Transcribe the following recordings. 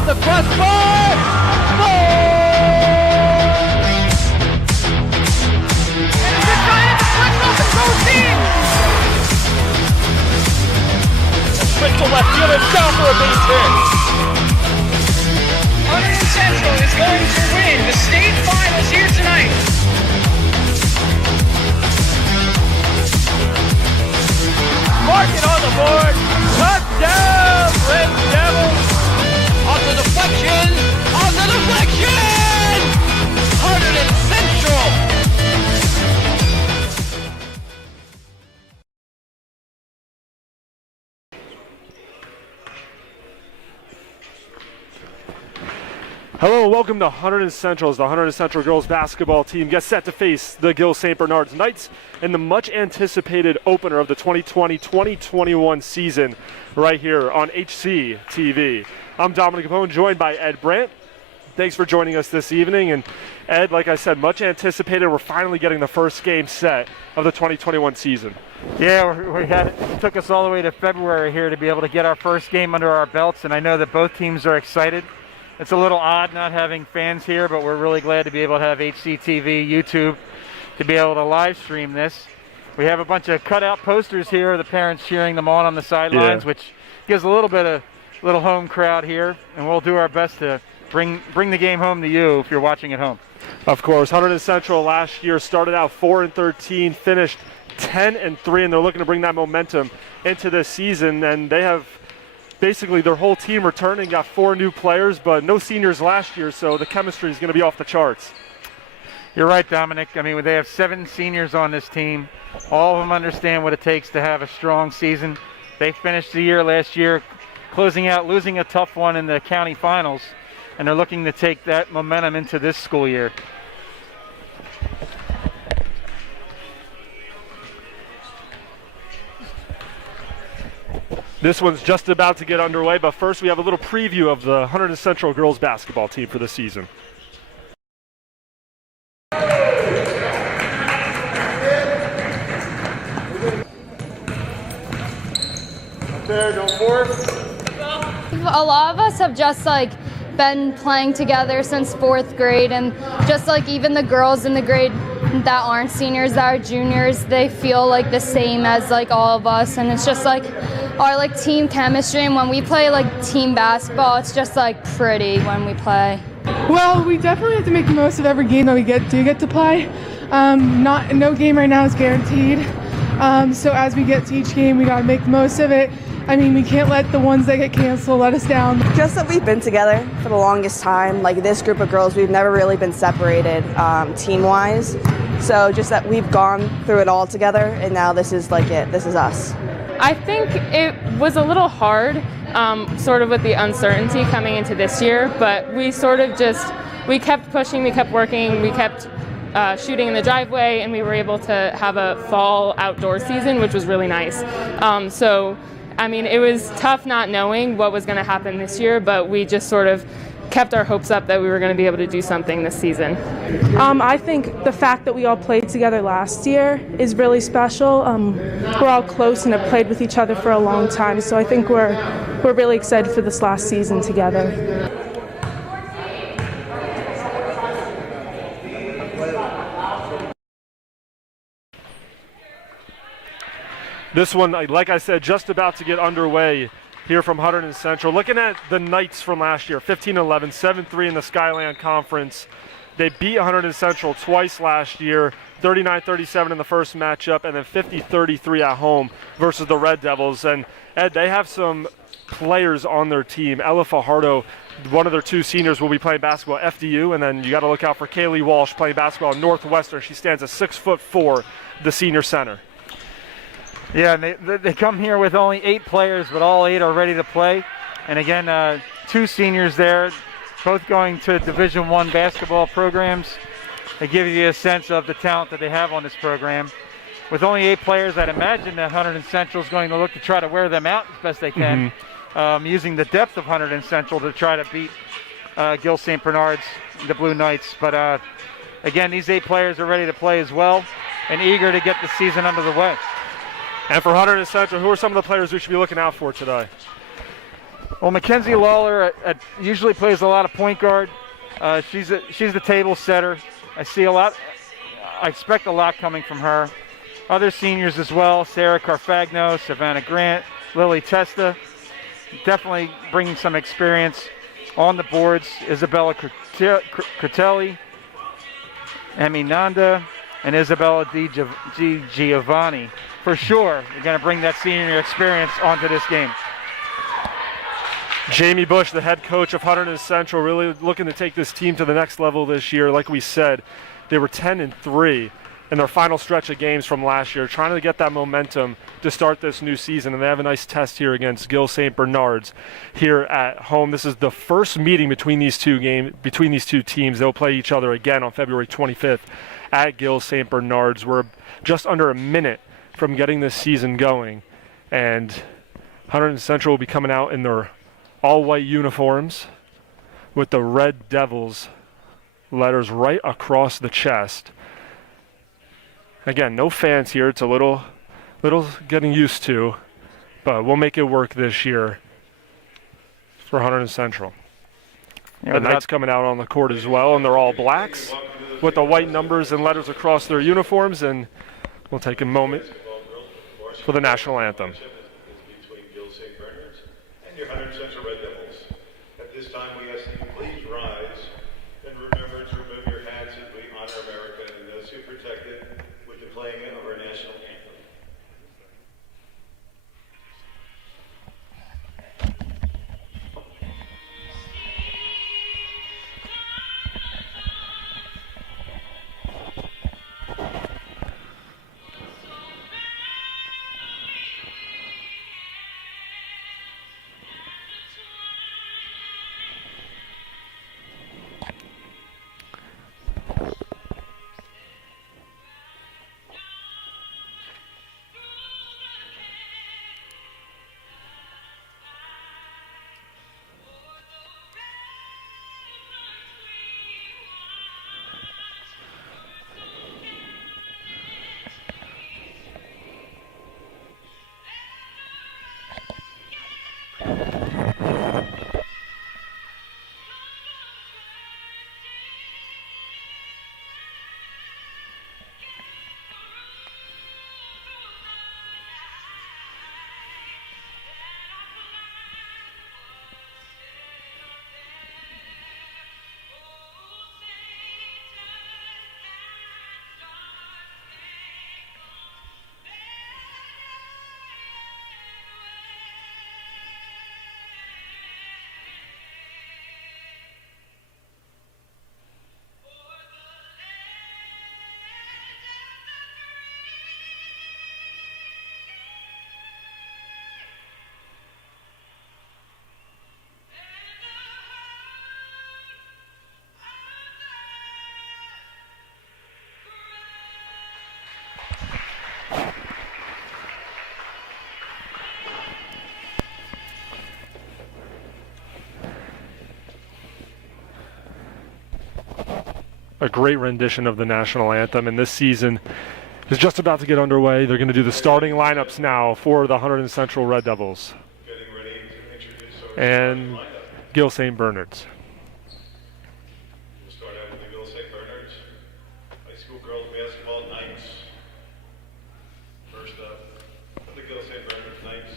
off the crossbar. And it's a giant deflection off the goal team. Switch to left field and down for a base hit. Hunterdon Central is going to win the state finals here tonight. Mark it on the board. Touchdown, Red Devils. Off the deflection. Off the deflection. Hunterdon Central. Hello, welcome to Hunterdon Central. The Hunterdon Central girls basketball team gets set to face the Gill St. Bernard's Knights in the much anticipated opener of the 2020-2021 season right here on HCTV. I'm Dominic Capone, joined by Ed Brandt. Thanks for joining us this evening. And Ed, like I said, much anticipated. We're finally getting the first game set of the 2021 season. Yeah, it took us all the way to February here to be able to get our first game under our belts, and I know that both teams are excited. It's a little odd not having fans here, but we're really glad to be able to have HCTV, YouTube, to be able to live stream this. We have a bunch of cutout posters here of the parents cheering them on the sidelines, which gives a little home crowd here, and we'll do our best to bring the game home to you if you're watching at home. Of course, Hunterdon Central last year started out 4-13, finished 10-3, and they're looking to bring that momentum into this season, and they have basically their whole team returning, got 4 new players, but no seniors last year, so the chemistry is going to be off the charts. You're right, Dominic. I mean, they have 7 seniors on this team. All of them understand what it takes to have a strong season. They finished the year last year closing out, losing a tough one in the county finals, and they're looking to take that momentum into this school year. This one's just about to get underway, but first we have a little preview of the Hunterdon Central girls basketball team for the season. There, don't force. A lot of us have just been playing together since 4th grade, and just even the girls in the grade that aren't seniors, that are juniors, they feel the same as all of us, and it's just our team chemistry. And when we play team basketball, it's just pretty when we play. Well, we definitely have to make the most of every game that we get to play. No game right now is guaranteed. So as we get to each game, we got to make the most of it. I mean, we can't let the ones that get canceled let us down. Just that we've been together for the longest time. This group of girls, we've never really been separated team-wise. So just that we've gone through it all together, and now this is it. This is us. I think it was a little hard, sort of with the uncertainty coming into this year, but we we kept pushing, we kept working, we kept shooting in the driveway, and we were able to have a fall outdoor season, which was really nice. I mean, it was tough not knowing what was going to happen this year, but we just sort of kept our hopes up that we were going to be able to do something this season. I think the fact that we all played together last year is really special. We're all close and have played with each other for a long time, so I think we're really excited for this last season together. This one, like I said, just about to get underway here from Hunterdon Central. Looking at the Knights from last year, 15-11, 7-3 in the Skyland Conference. They beat Hunterdon Central twice last year, 39-37 in the first matchup, and then 50-33 at home versus the Red Devils. And Ed, they have some players on their team. Ella Fajardo, one of their 2 seniors, will be playing basketball at FDU, and then you got to look out for Kaylee Walsh playing basketball at Northwestern. She stands at 6'4", the senior center. Yeah, and they come here with only 8 players, but all 8 are ready to play. And again, 2 seniors there, both going to Division I basketball programs. They give you a sense of the talent that they have on this program. With only 8 players, I'd imagine that Hunterdon Central is going to look to try to wear them out as best they can, using the depth of Hunterdon Central to try to beat Gill St. Bernard's, the Blue Knights. But again, these 8 players are ready to play as well and eager to get the season under the way. And for Hunterdon Central, who are some of the players we should be looking out for today? Well, Mackenzie Lawler usually plays a lot of point guard. She's the table setter. I expect a lot coming from her. Other seniors as well, Sarah Carfagno, Savannah Grant, Lily Testa, definitely bringing some experience on the boards. Isabella Critelli, Emmy Nanda, and Isabella Di Giovanni. For sure, you're going to bring that senior experience onto this game. Jamie Bush, the head coach of Hunterdon Central, really looking to take this team to the next level this year. Like we said, they were 10-3 in their final stretch of games from last year, trying to get that momentum to start this new season. And they have a nice test here against Gill St. Bernard's here at home. This is the first meeting between these two teams. They'll play each other again on February 25th at Gill St. Bernard's. We're just under a minute from getting this season going, and Hunterdon Central will be coming out in their all-white uniforms with the Red Devils letters right across the chest. Again, no fans here. It's a little getting used to, but we'll make it work this year for Hunterdon Central. Yeah, the Knights coming out on the court as well, and they're all blacks with the white numbers and letters across their uniforms, and we'll take a moment for the national anthem. Between Gill St. Bernard's and your Hunterdon Central Red Devils. At this time, we ask that you please rise and remember to remove your hats as we honor America and those who protect it with the playing of our national anthem. A great rendition of the national anthem, and this season is just about to get underway. They're going to do the starting lineups now for the Hunterdon Central Red Devils and Gill St. Bernard's. We'll start out with the Gill St. Bernard's High School Girls Basketball Knights. First up for the Gill St. Bernard's Knights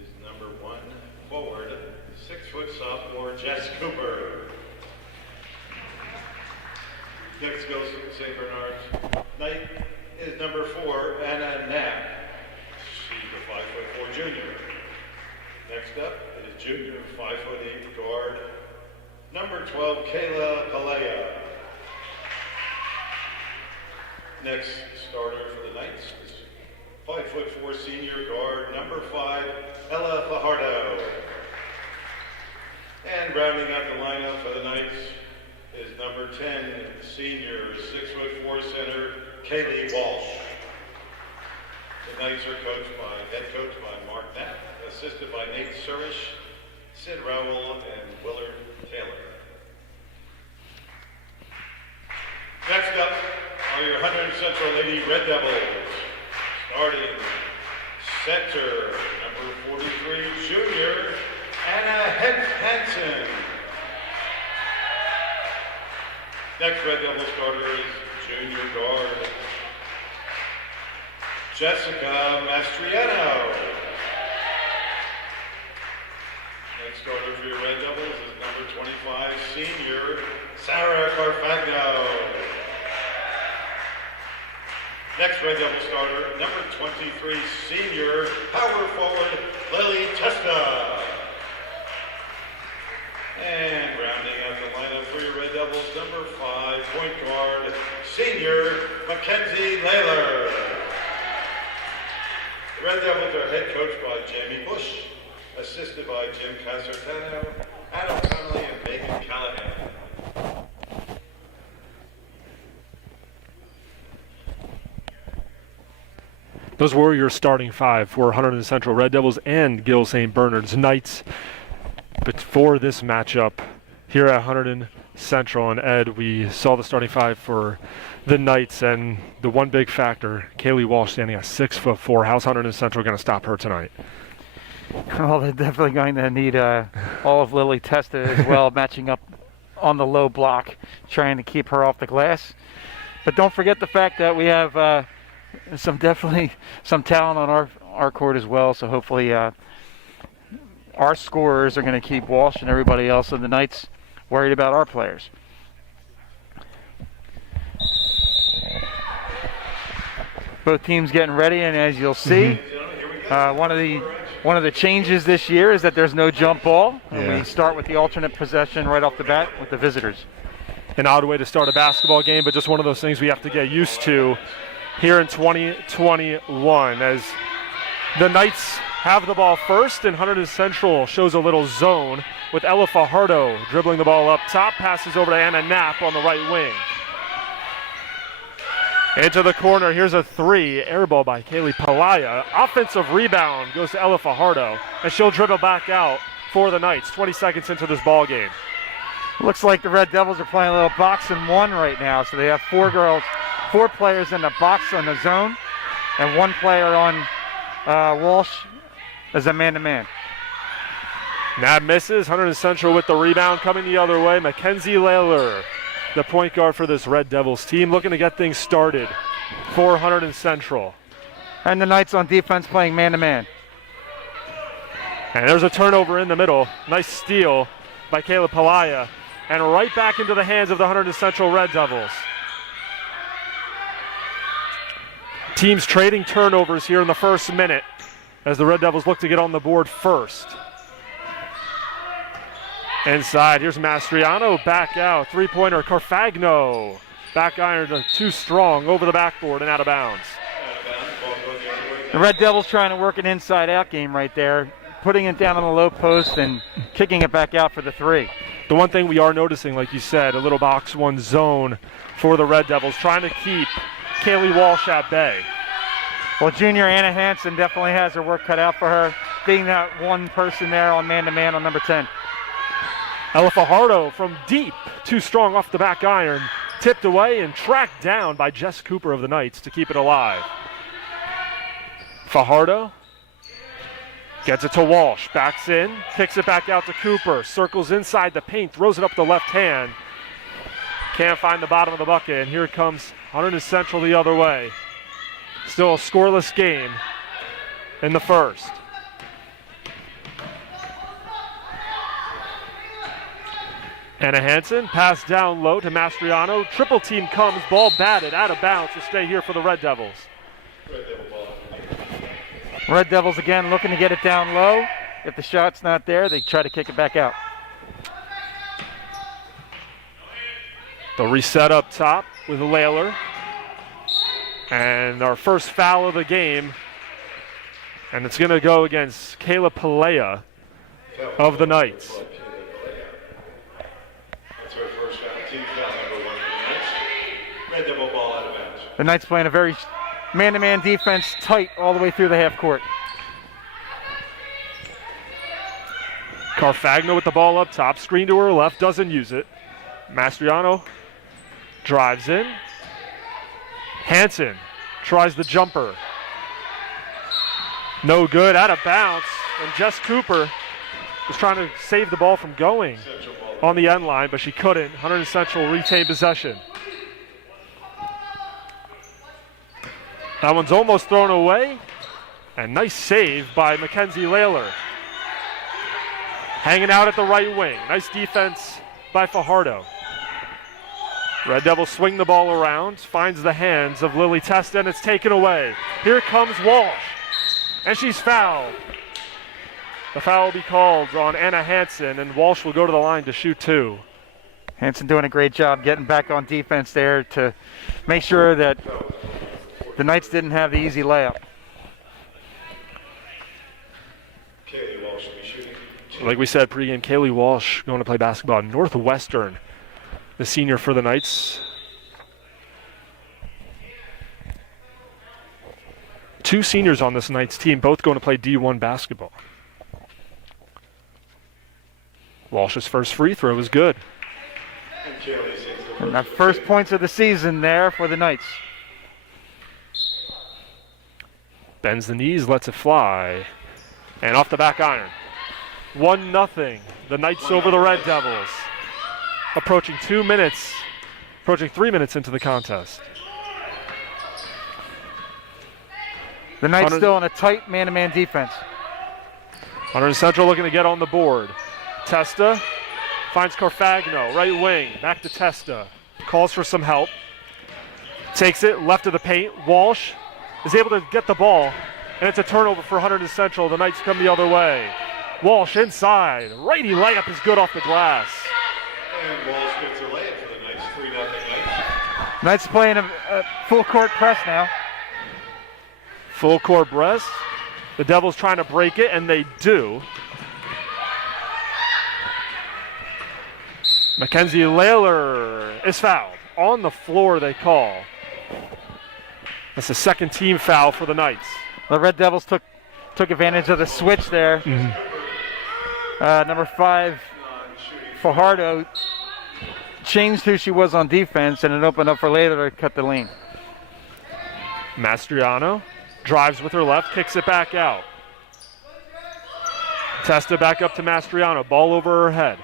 is number 1 forward, 6-foot sophomore Jess Cooper. Next Gill St. Bernard's Knight is number 4, Anna Knapp. She's a 5'4" junior. Next up is junior 5'8" guard, number 12, Kayla Palea. Next starter for the Knights is 5'4" senior guard, number 5, Ella Fajardo. And rounding out the lineup for the Knights is number 10, senior 6'4" center, Kaylee Walsh. The Knights are head coached by Mark Knapp, assisted by Nate Surish, Sid Rowell, and Willard Taylor. Next up are your Hunterdon Central Lady Red Devils. Starting center, number 43, junior, Anna Hansen. Next Red Devil starter is junior guard Jessica Mastriano. Next starter for your Red Devils is number 25 senior Sarah Carfagno. Next Red Devil starter, number 23 senior power forward Lily Testa. And rounding out the lineup for your Red Devils, number 5 point guard senior Mackenzie Naylor. The Red Devils are head coached by Jamie Bush, assisted by Jim Casertano, Adam Connolly, and Megan Callahan. Those were your starting 5 for Hunterdon Central Red Devils and Gill St. Bernard's Knights. But for this matchup here at Hunterdon Central, and Ed, we saw the starting 5 for the Knights, and the one big factor, Kaylee Walsh standing at 6'4". How's Hunterdon Central going to stop her tonight? Well, they're definitely going to need all of Lily Testa as well, matching up on the low block, trying to keep her off the glass. But don't forget the fact that we have some talent on our court as well, so hopefully our scorers are going to keep Walsh and everybody else in the Knights worried about our players. Both teams getting ready, and as you'll see, one of the changes this year is that there's no jump ball, and we start with the alternate possession right off the bat with the visitors. An odd way to start a basketball game, but just one of those things we have to get used to here in 2021, as the Knights have the ball first, and Hunterdon Central shows a little zone with Ella Fajardo dribbling the ball up top, passes over to Anna Knapp on the right wing. Into the corner, here's a 3, air ball by Kaylee Palaya. Offensive rebound goes to Ella Fajardo, and she'll dribble back out for the Knights, 20 seconds into this ball game. Looks like the Red Devils are playing a little box and 1 right now, so they have 4 players in the box on the zone, and 1 player on Walsh as a man-to-man. Nab misses. Hunterdon Central with the rebound coming the other way. Mackenzie Layler, the point guard for this Red Devils team, looking to get things started for Hunterdon Central. And the Knights on defense playing man-to-man. And there's a turnover in the middle. Nice steal by Kayla Palaya. And right back into the hands of the Hunterdon Central Red Devils. Teams trading turnovers here in the first minute as the Red Devils look to get on the board first. Inside, here's Mastriano, back out, 3-pointer, Carfagno. Back iron too strong, over the backboard and out of bounds. The Red Devils trying to work an inside-out game right there, putting it down on the low post and kicking it back out for the 3. The one thing we are noticing, like you said, a little box 1 zone for the Red Devils, trying to keep Kaylee Walsh at bay. Well, junior Anna Hansen definitely has her work cut out for her, being that one person there on man-to-man on number 10. Ella Fajardo from deep, too strong off the back iron, tipped away and tracked down by Jess Cooper of the Knights to keep it alive. Fajardo gets it to Walsh, backs in, kicks it back out to Cooper, circles inside the paint, throws it up the left hand. Can't find the bottom of the bucket, and here comes Hunterdon Central the other way. Still a scoreless game in the first. Anna Hansen, pass down low to Mastriano. Triple team comes, ball batted, out of bounds to stay here for the Red Devils. Red Devils again looking to get it down low. If the shot's not there, they try to kick it back out. The reset up top with Layler. And our first foul of the game. And it's going to go against Kayla Palea of the Knights. That's our first foul. Team foul number 1 for the Knights. Red Devil ball out of bounds. The Knights playing a very man-to-man defense, tight all the way through the half court. Carfagno with the ball up top, screen to her left, doesn't use it. Mastriano drives in. Hansen tries the jumper. No good, out of bounds. And Jess Cooper was trying to save the ball from going on the end line, but she couldn't. Hunterdon Central retained possession. That one's almost thrown away. And nice save by Mackenzie Layler. Hanging out at the right wing. Nice defense by Fajardo. Red Devils swing the ball around, finds the hands of Lily Testa, and it's taken away. Here comes Walsh, and she's fouled. The foul will be called on Anna Hansen, and Walsh will go to the line to shoot 2. Hansen doing a great job getting back on defense there to make sure that the Knights didn't have the easy layup. Kaylee Walsh will be shooting. Like we said pregame, Kaylee Walsh going to play basketball at Northwestern, the senior for the Knights. 2 seniors on this Knights team, both going to play D1 basketball. Walsh's first free throw is good. And the first points of the season there for the Knights. Bends the knees, lets it fly. And off the back iron. 1-0. The Knights over the Red Devils. Approaching 3 minutes into the contest. The Knights still in a tight man-to-man defense. Hunterdon Central looking to get on the board. Testa finds Carfagno, right wing. Back to Testa. Calls for some help. Takes it, left of the paint. Walsh is able to get the ball, and it's a turnover for Hunterdon Central. The Knights come the other way. Walsh inside. Righty layup is good off the glass. And Walsh gets a layup for the Knights, 3-0 Knights. Knights playing a full court press now. Full court press. The Devils trying to break it, and they do. Mackenzie Layler is fouled. On the floor, they call. That's the second team foul for the Knights. The Red Devils took advantage of the switch there. Number 5, Fajardo, changed who she was on defense, and it opened up for Layler to cut the lane. Mastriano drives with her left, kicks it back out. Testa back up to Mastriano, ball over her head.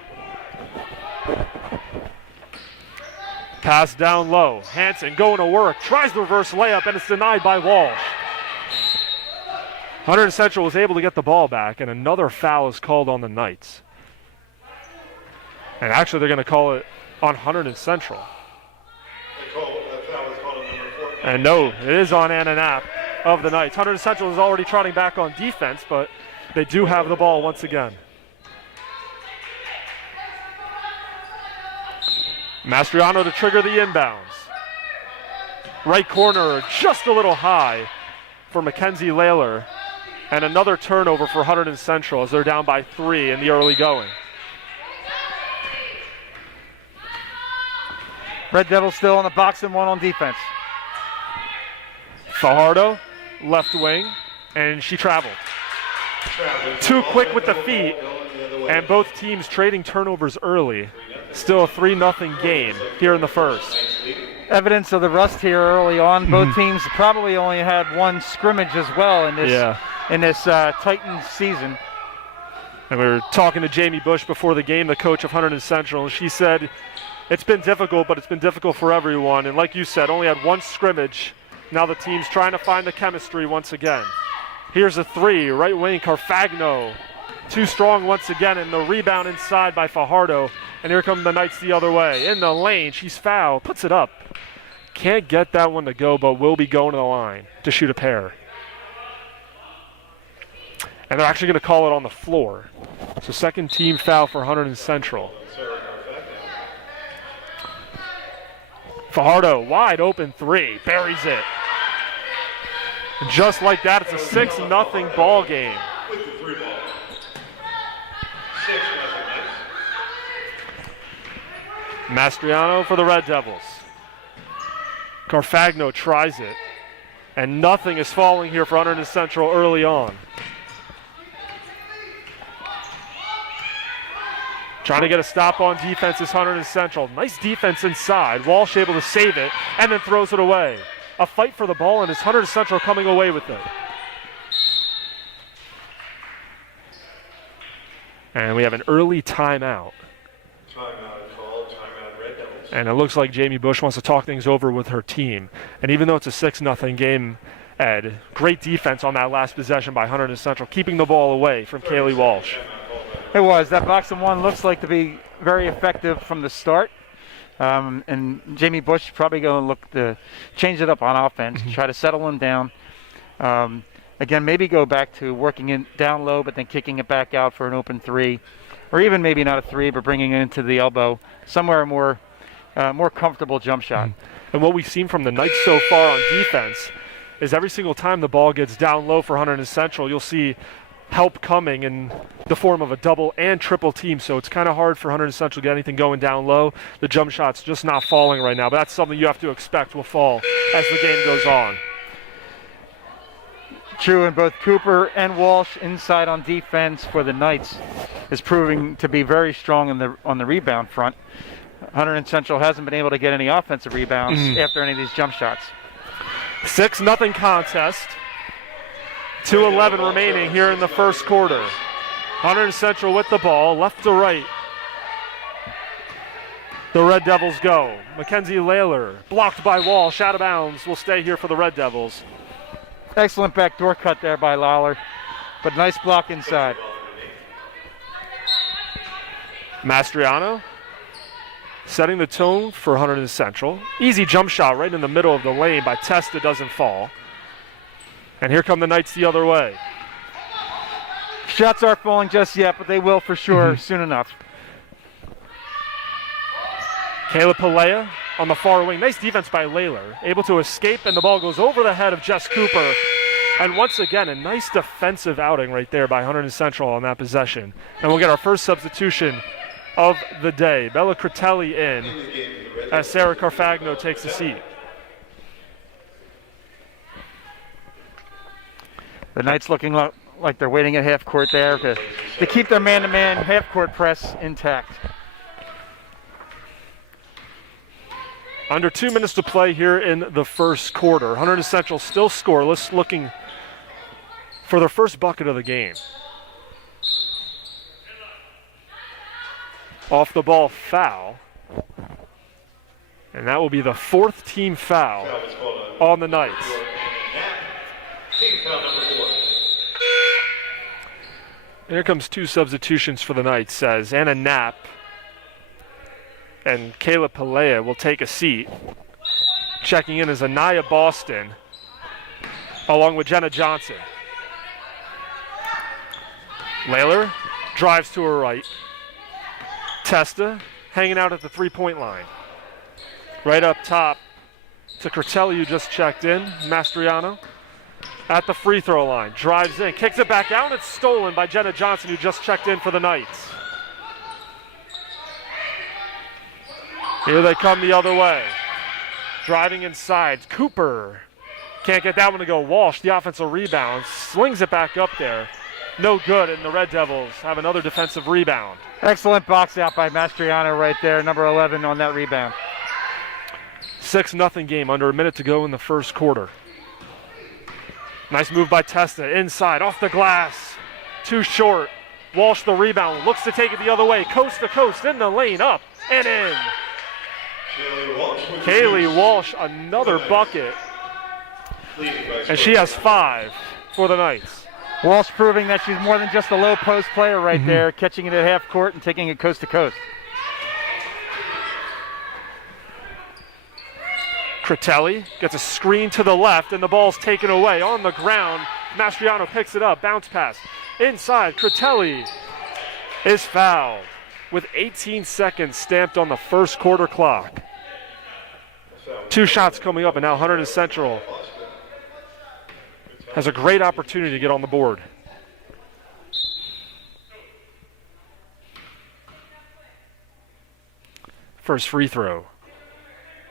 Pass down low. Hansen going to work, tries the reverse layup, and it's denied by Walsh. Hunterdon Central was able to get the ball back, and another foul is called on the Knights. And actually, they're going to call it on Hunterdon Central. And no, it is on Anna Knapp of the Knights. Hunterdon Central is already trotting back on defense, but they do have the ball once again. Mastriano to trigger the inbounds. Right corner, just a little high for Mackenzie Layler. And another turnover for Hunterdon Central as they're down by 3 in the early going. Red Devils still on the box and 1 on defense. Fajardo, left wing, and she traveled. Too quick with the feet, and both teams trading turnovers early. Still a 3-0 game here in the first. Evidence of the rust here early on. Both teams probably only had 1 scrimmage as well in this Titans season. And we were talking to Jamie Bush before the game, the coach of Hunterdon Central, and she said it's been difficult, but it's been difficult for everyone. And like you said, only had 1 scrimmage. Now the team's trying to find the chemistry once again. Here's a 3, right wing, Carfagno. Too strong once again, and the rebound inside by Fajardo. And here come the Knights the other way. In the lane, she's fouled, puts it up. Can't get that one to go, but will be going to the line to shoot a pair. And they're actually going to call it on the floor. So second team foul for Hunterdon Central. Fajardo, wide open 3, buries it. Just like that, it's a 6-0 ball game. With the 3 ball. 6-0 Knights. Mastriano for the Red Devils. Carfagno tries it. And nothing is falling here for Hunterdon Central early on. Trying to get a stop on defense is Hunterdon Central. Nice defense inside. Walsh able to save it and then throws it away. A fight for the ball, and it's Hunterdon Central coming away with it. And we have an early timeout. Timeout called, timeout Red Devils. And it looks like Jamie Bush wants to talk things over with her team. And even though it's a 6-0 game, Ed, great defense on that last possession by Hunterdon Central, keeping the ball away from Kaylee Walsh. It was. That box and one looks like to be very effective from the start. And Jamie Bush probably going to look to change it up on offense, try to settle them down. Again, maybe go back to working it down low, but then kicking it back out for an open three, or even maybe not a three, but bringing it into the elbow, somewhere more comfortable jump shot. And what we've seen from the Knights so far on defense is every single time the ball gets down low for Hunterdon Central, you'll see help coming in the form of a double and triple team. So it's kind of hard for Hunterdon Central to get anything going down low. The jump shot's just not falling right now, but that's something you have to expect will fall as the game goes on. True, and both Cooper and Walsh inside on defense for the Knights is proving to be very strong on the rebound front. Hunterdon Central hasn't been able to get any offensive rebounds after any of these jump shots. 6-0 contest. 2:11 remaining here in the first quarter. Hunterdon Central with the ball, left to right. The Red Devils go. Mackenzie Layler, blocked by Walsh, out of bounds, will stay here for the Red Devils. Excellent backdoor cut there by Lawler, but nice block inside. Mastriano setting the tone for Hunterdon Central. Easy jump shot right in the middle of the lane by Testa, doesn't fall. And here come the Knights the other way. Shots aren't falling just yet, but they will for sure soon enough. Kayla Pelea on the far wing. Nice defense by Layler. Able to escape, and the ball goes over the head of Jess Cooper. And once again, a nice defensive outing right there by Hunterdon Central on that possession. And we'll get our first substitution of the day. Bella Critelli in as Sarah Carfagno takes a seat. The Knights looking like they're waiting at half court there to keep their man-to-man half-court press intact. Under 2 minutes to play here in the first quarter. Hunterdon Central still scoreless, looking for their first bucket of the game. Off the ball foul. And that will be the 4th team foul on the Knights. Team foul number 4. Here comes 2 substitutions for the Knights as Anna Knapp and Kayla Pelea will take a seat. Checking in is Anaya Boston along with Jenna Johnson. Layler drives to her right. Testa hanging out at the 3-point line. Right up top to Critelli, who just checked in. Mastriano at the free throw line. Drives in, kicks it back out, and it's stolen by Jenna Johnson, who just checked in for the Knights. Here they come the other way. Driving inside. Cooper can't get that one to go. Walsh, the offensive rebound, slings it back up there. No good, and the Red Devils have another defensive rebound. Excellent box out by Mastriano right there, number 11 on that rebound. 6-0 game, under a minute to go in the first quarter. Nice move by Testa, inside, off the glass, too short. Walsh the rebound, looks to take it the other way, coast to coast, in the lane, up and in. Kaylee Walsh, another bucket, and she has 5 for the Knights. Walsh proving that she's more than just a low post player right there, catching it at half court and taking it coast to coast. Critelli gets a screen to the left, and the ball's taken away on the ground. Mastriano picks it up, bounce pass. Inside, Critelli is fouled with 18 seconds stamped on the first quarter clock. 2 shots coming up, and now Hunterdon Central has a great opportunity to get on the board. First free throw.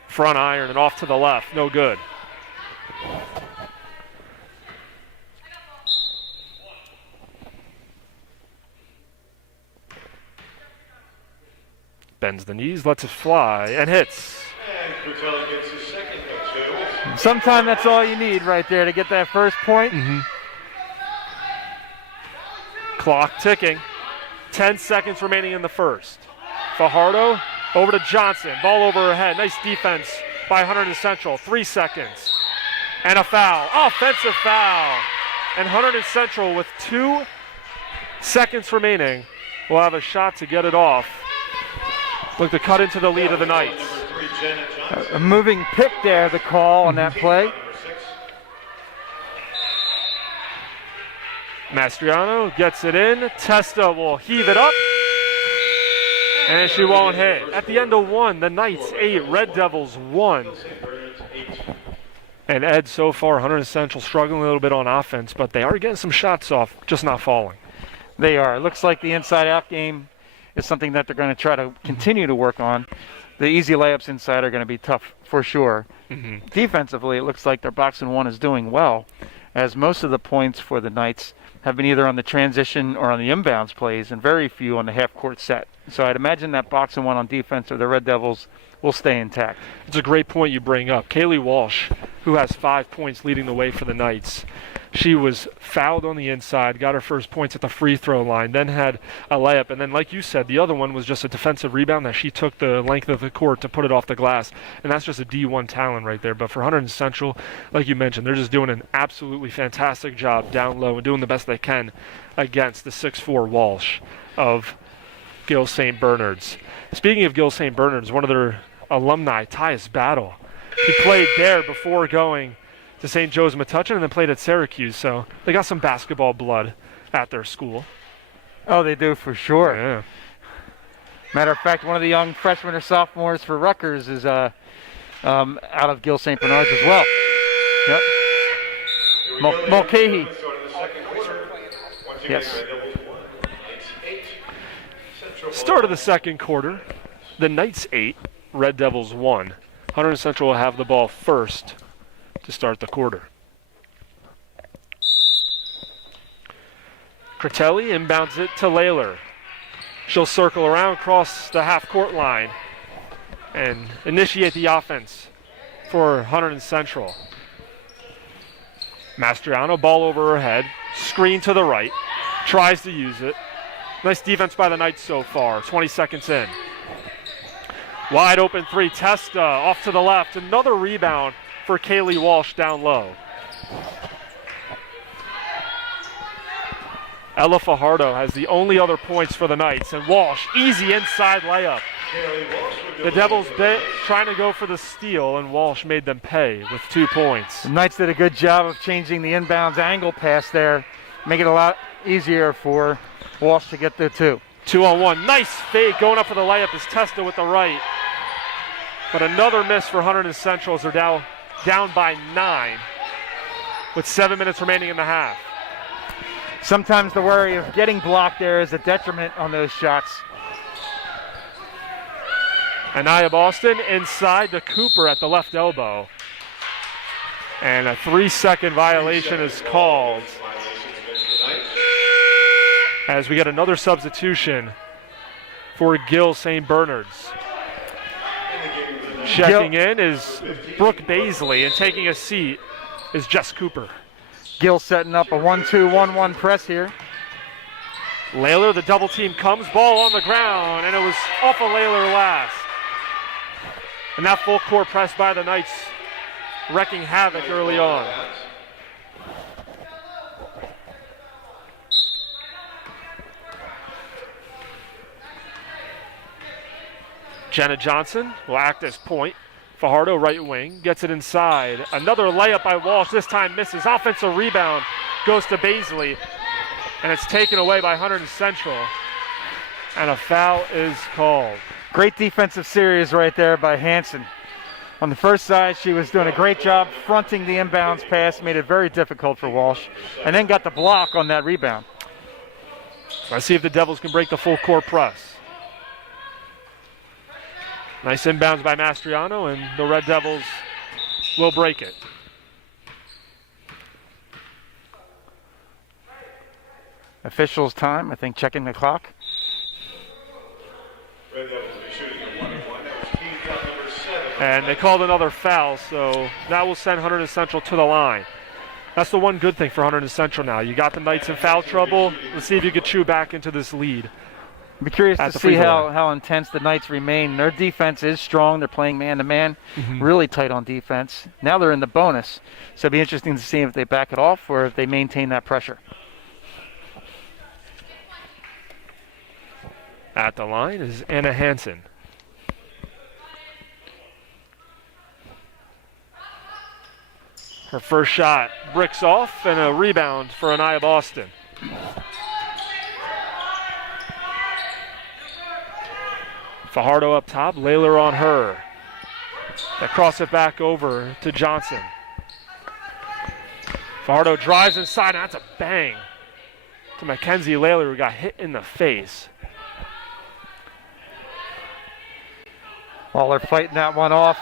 Front iron and off to the left. No good. Bends the knees, lets it fly, and hits. And Critelli gets his second of 2. Sometimes that's all you need right there to get that first point. Clock ticking. 10 seconds remaining in the first. Fajardo over to Johnson. Ball over her head. Nice defense by Hunterdon Central. 3 seconds. And a foul. Offensive foul. And Hunterdon Central with 2 seconds remaining will have a shot to get it off. Look to cut into the lead of the Knights. A moving pick there, the call on that play. Mastriano gets it in. Testa will heave it up. And she won't hit. At the end of 1, the Knights 8, Red Devils 1. And Ed, so far, Hunterdon Central struggling a little bit on offense, but they are getting some shots off, just not falling. They are. It looks like the inside-out game is something that they're going to try to continue to work on. The easy layups inside are going to be tough for sure. Defensively, it looks like their box and one is doing well, as most of the points for the Knights have been either on the transition or on the inbounds plays, and very few on the half-court set. So I'd imagine that box and one on defense of the Red Devils will stay intact. It's a great point you bring up. Kaylee Walsh, who has 5 points leading the way for the Knights. She was fouled on the inside, got her first points at the free throw line, then had a layup, and then like you said, the other one was just a defensive rebound that she took the length of the court to put it off the glass, and that's just a D1 talent right there. But for Hunterdon Central, like you mentioned, they're just doing an absolutely fantastic job down low and doing the best they can against the 6'4" Walsh of Gill St. Bernard's. Speaking of Gill St. Bernard's, one of their alumni, Tyus Battle, he played there before going to St. Joe's Metuchen and then played at Syracuse, so they got some basketball blood at their school. Oh, they do for sure. Yeah. Matter of fact, one of the young freshmen or sophomores for Rutgers is out of Gill St. Bernard's as well. Yep. Mulcahy. Yes. Start of the second quarter. The Knights 8, Red Devils 1. Hunterdon Central will have the ball first to start the quarter. Critelli inbounds it to Layler. She'll circle around, cross the half-court line, and initiate the offense for Hunterdon Central. Mastriano, ball over her head, screen to the right, tries to use it. Nice defense by the Knights so far, 20 seconds in. Wide open three, Testa off to the left, another rebound for Kaylee Walsh down low. Ella Fajardo has the only other points for the Knights, and Walsh, easy inside layup. The Devils trying to go for the steal, and Walsh made them pay with 2 points. The Knights did a good job of changing the inbounds angle pass there, make it a lot easier for Walsh to get there too. 2-on-1, nice fake going up for the layup is Testa with the right. But another miss for Hunterdon Central as they're down by 9 with 7 minutes remaining in the half. Sometimes the worry of getting blocked there is a detriment on those shots. Anaya Boston inside to Cooper at the left elbow. And a 3-second violation is called as we get another substitution for Gill St. Bernard's. Checking in is Brooke Baisley, and taking a seat is Jess Cooper. Gill setting up a 1-2-1-1 press here. Layler, the double team comes, ball on the ground, and it was off of Layler last. And that full court press by the Knights wrecking havoc early on. Jenna Johnson will act as point. Fajardo, right wing, gets it inside. Another layup by Walsh, this time misses. Offensive rebound goes to Baisley, and it's taken away by Hunterdon Central. And a foul is called. Great defensive series right there by Hanson. On the first side, she was doing a great job fronting the inbounds pass, made it very difficult for Walsh, and then got the block on that rebound. Let's see if the Devils can break the full court press. Nice inbounds by Mastriano, and the Red Devils will break it. Officials time, I think, checking the clock. Red Devils will be shooting a 1-1. That was team foul number 7. And they called another foul, so that will send Hunterdon Central to the line. That's the one good thing for Hunterdon Central now. You got the Knights in foul trouble. Let's see if you can chew back into this lead Be curious at to the see free throw line. how intense the Knights remain. Their defense is strong. They're playing man-to-man, really tight on defense. Now they're in the bonus, so it'll be interesting to see if they back it off or if they maintain that pressure. At the line is Anna Hansen. Her first shot bricks off, and a rebound for Anaya Boston. Fajardo up top, Layler on her. They cross it back over to Johnson. Fajardo drives inside, and that's a bang to Mackenzie Layler, who got hit in the face. While they're fighting that one off.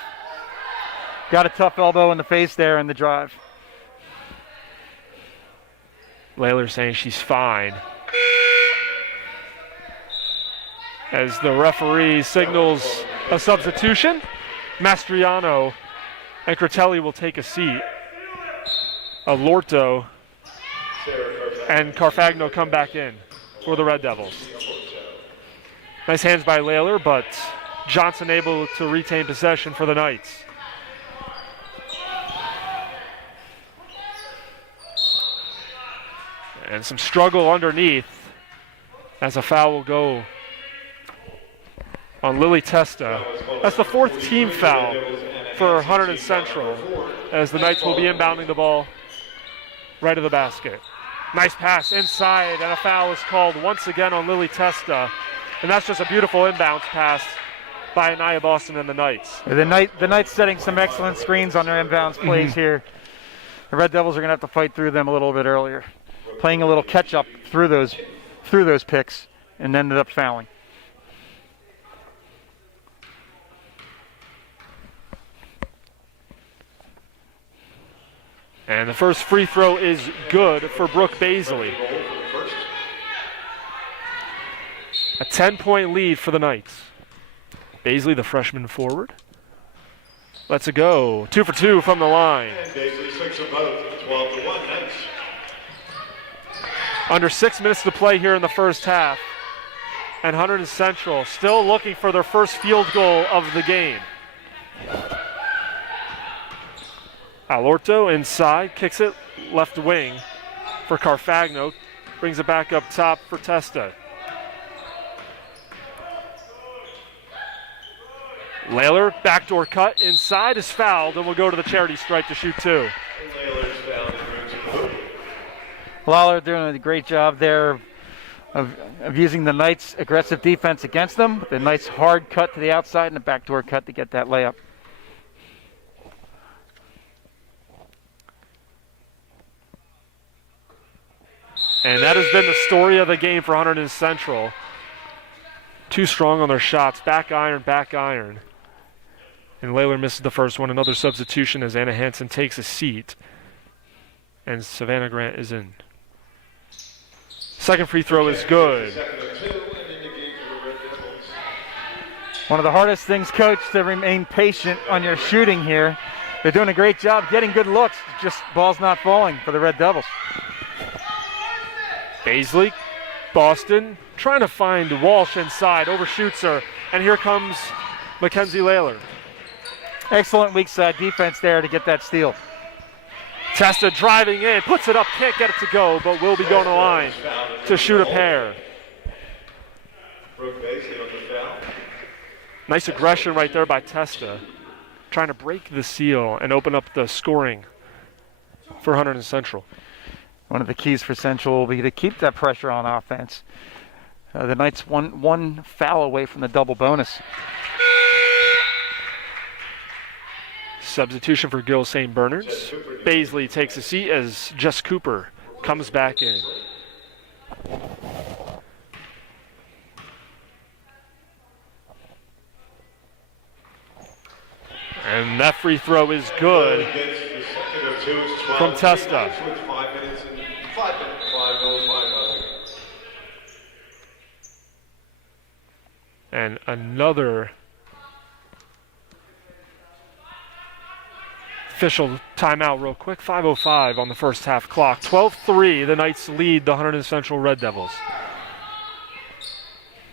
Got a tough elbow in the face there in the drive. Layler saying she's fine. As the referee signals a substitution, Mastriano and Critelli will take a seat. Alorto and Carfagno come back in for the Red Devils. Nice hands by Layler, but Johnson able to retain possession for the Knights. And some struggle underneath as a foul will go on Lily Testa. That's the fourth team foul for Hunterdon Central, as the Knights will be inbounding the ball right of the basket. Nice pass inside, and a foul is called once again on Lily Testa. And that's just a beautiful inbounds pass by Anaya Boston and the Knights. The Knights setting some excellent screens on their inbounds plays here. The Red Devils are going to have to fight through them a little bit earlier. Playing a little catch-up through those picks and ended up fouling. And the first free throw is good for Brooke Baisley. A 10-point lead for the Knights. Baisley, the freshman forward. Lets it go. 2 for 2 from the line. And Baisley 6 of both, 12-1 Knights. Under 6 minutes to play here in the first half. And Hunterdon Central still looking for their first field goal of the game. Alorto inside, kicks it left wing for Carfagno. Brings it back up top for Testa. Layler, backdoor cut, inside is fouled, and will go to the charity stripe to shoot 2. Layler's foul brings it. Lawler doing a great job there of using the Knights' aggressive defense against them. The Knights' hard cut to the outside and a backdoor cut to get that layup. And that has been the story of the game for Hunterdon Central. Too strong on their shots. Back iron, back iron. And Layler misses the first one. Another substitution as Anna Hansen takes a seat. And Savannah Grant is in. Second free throw is good. One of the hardest things, Coach, to remain patient on your shooting here. They're doing a great job getting good looks. Just ball's not falling for the Red Devils. Baisley, Boston, trying to find Walsh inside, overshoots her, and here comes Mackenzie Layler. Excellent weak side defense there to get that steal. Testa driving in, puts it up, can't get it to go, but will be going to the line to shoot a pair. Brooke Baisley on the foul. Nice aggression right there by Testa, trying to break the seal and open up the scoring for Hunterdon Central. One of the keys for Central will be to keep that pressure on offense. The Knights one foul away from the double bonus. Substitution for Gill St. Bernard's. Baisley takes a seat as Jess Cooper comes back in. And that free throw is good from Testa. And another official timeout real quick. 5:05 on the first half clock. 12-3, the Knights lead the Hunterdon Central Red Devils.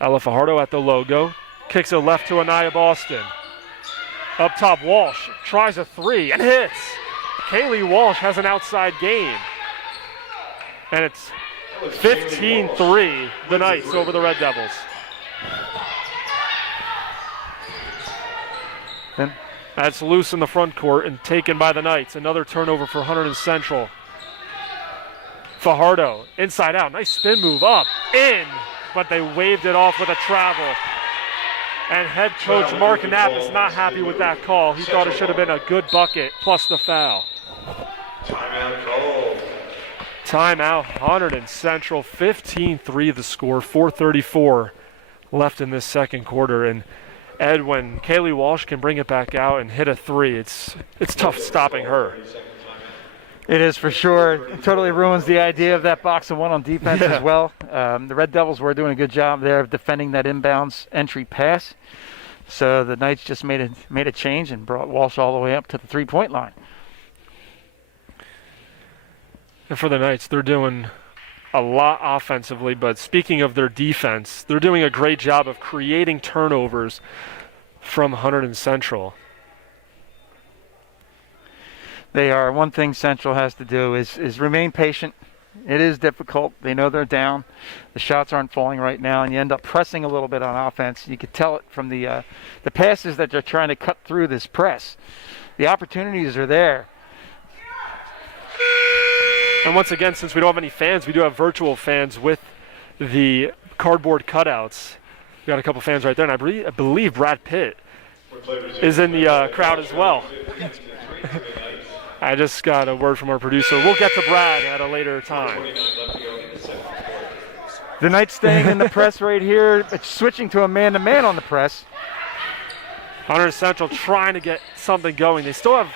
Ella Fajardo at the logo. Kicks it left to Anaya Boston. Up top, Walsh tries a three and hits. Kaylee Walsh has an outside game. And it's 15-3, the Knights over the Red Devils. That's loose in the front court and taken by the Knights. Another turnover for Hunterdon Central. Fajardo, inside out, nice spin move, up, in, but they waved it off with a travel. And head coach Mark Knapp is not happy with that call. He thought it should have been a good bucket plus the foul. Timeout call. Timeout, Hunterdon Central, 15-3 the score, 4:34 left in this second quarter. And Ed, when Kaylee Walsh can bring it back out and hit a three, it's tough stopping her. It is for sure. It totally ruins the idea of that box and one on defense as well. The Red Devils were doing a good job there of defending that inbounds entry pass. So the Knights just made a change and brought Walsh all the way up to the three-point line. And for the Knights, they're doing a lot offensively, but speaking of their defense, they're doing a great job of creating turnovers from Hunterdon Central. They are. One thing Central has to do is remain patient. It is difficult. They know they're down. The shots aren't falling right now, and you end up pressing a little bit on offense. You could tell it from the passes that they're trying to cut through this press. The opportunities are there. And once again, since we don't have any fans, we do have virtual fans with the cardboard cutouts. We got a couple fans right there, and I believe Brad Pitt is in the crowd as well. I just got a word from our producer. We'll get to Brad at a later time. The Knights staying in the press right here, but switching to a man-to-man on the press. Hunterdon Central trying to get something going. They still have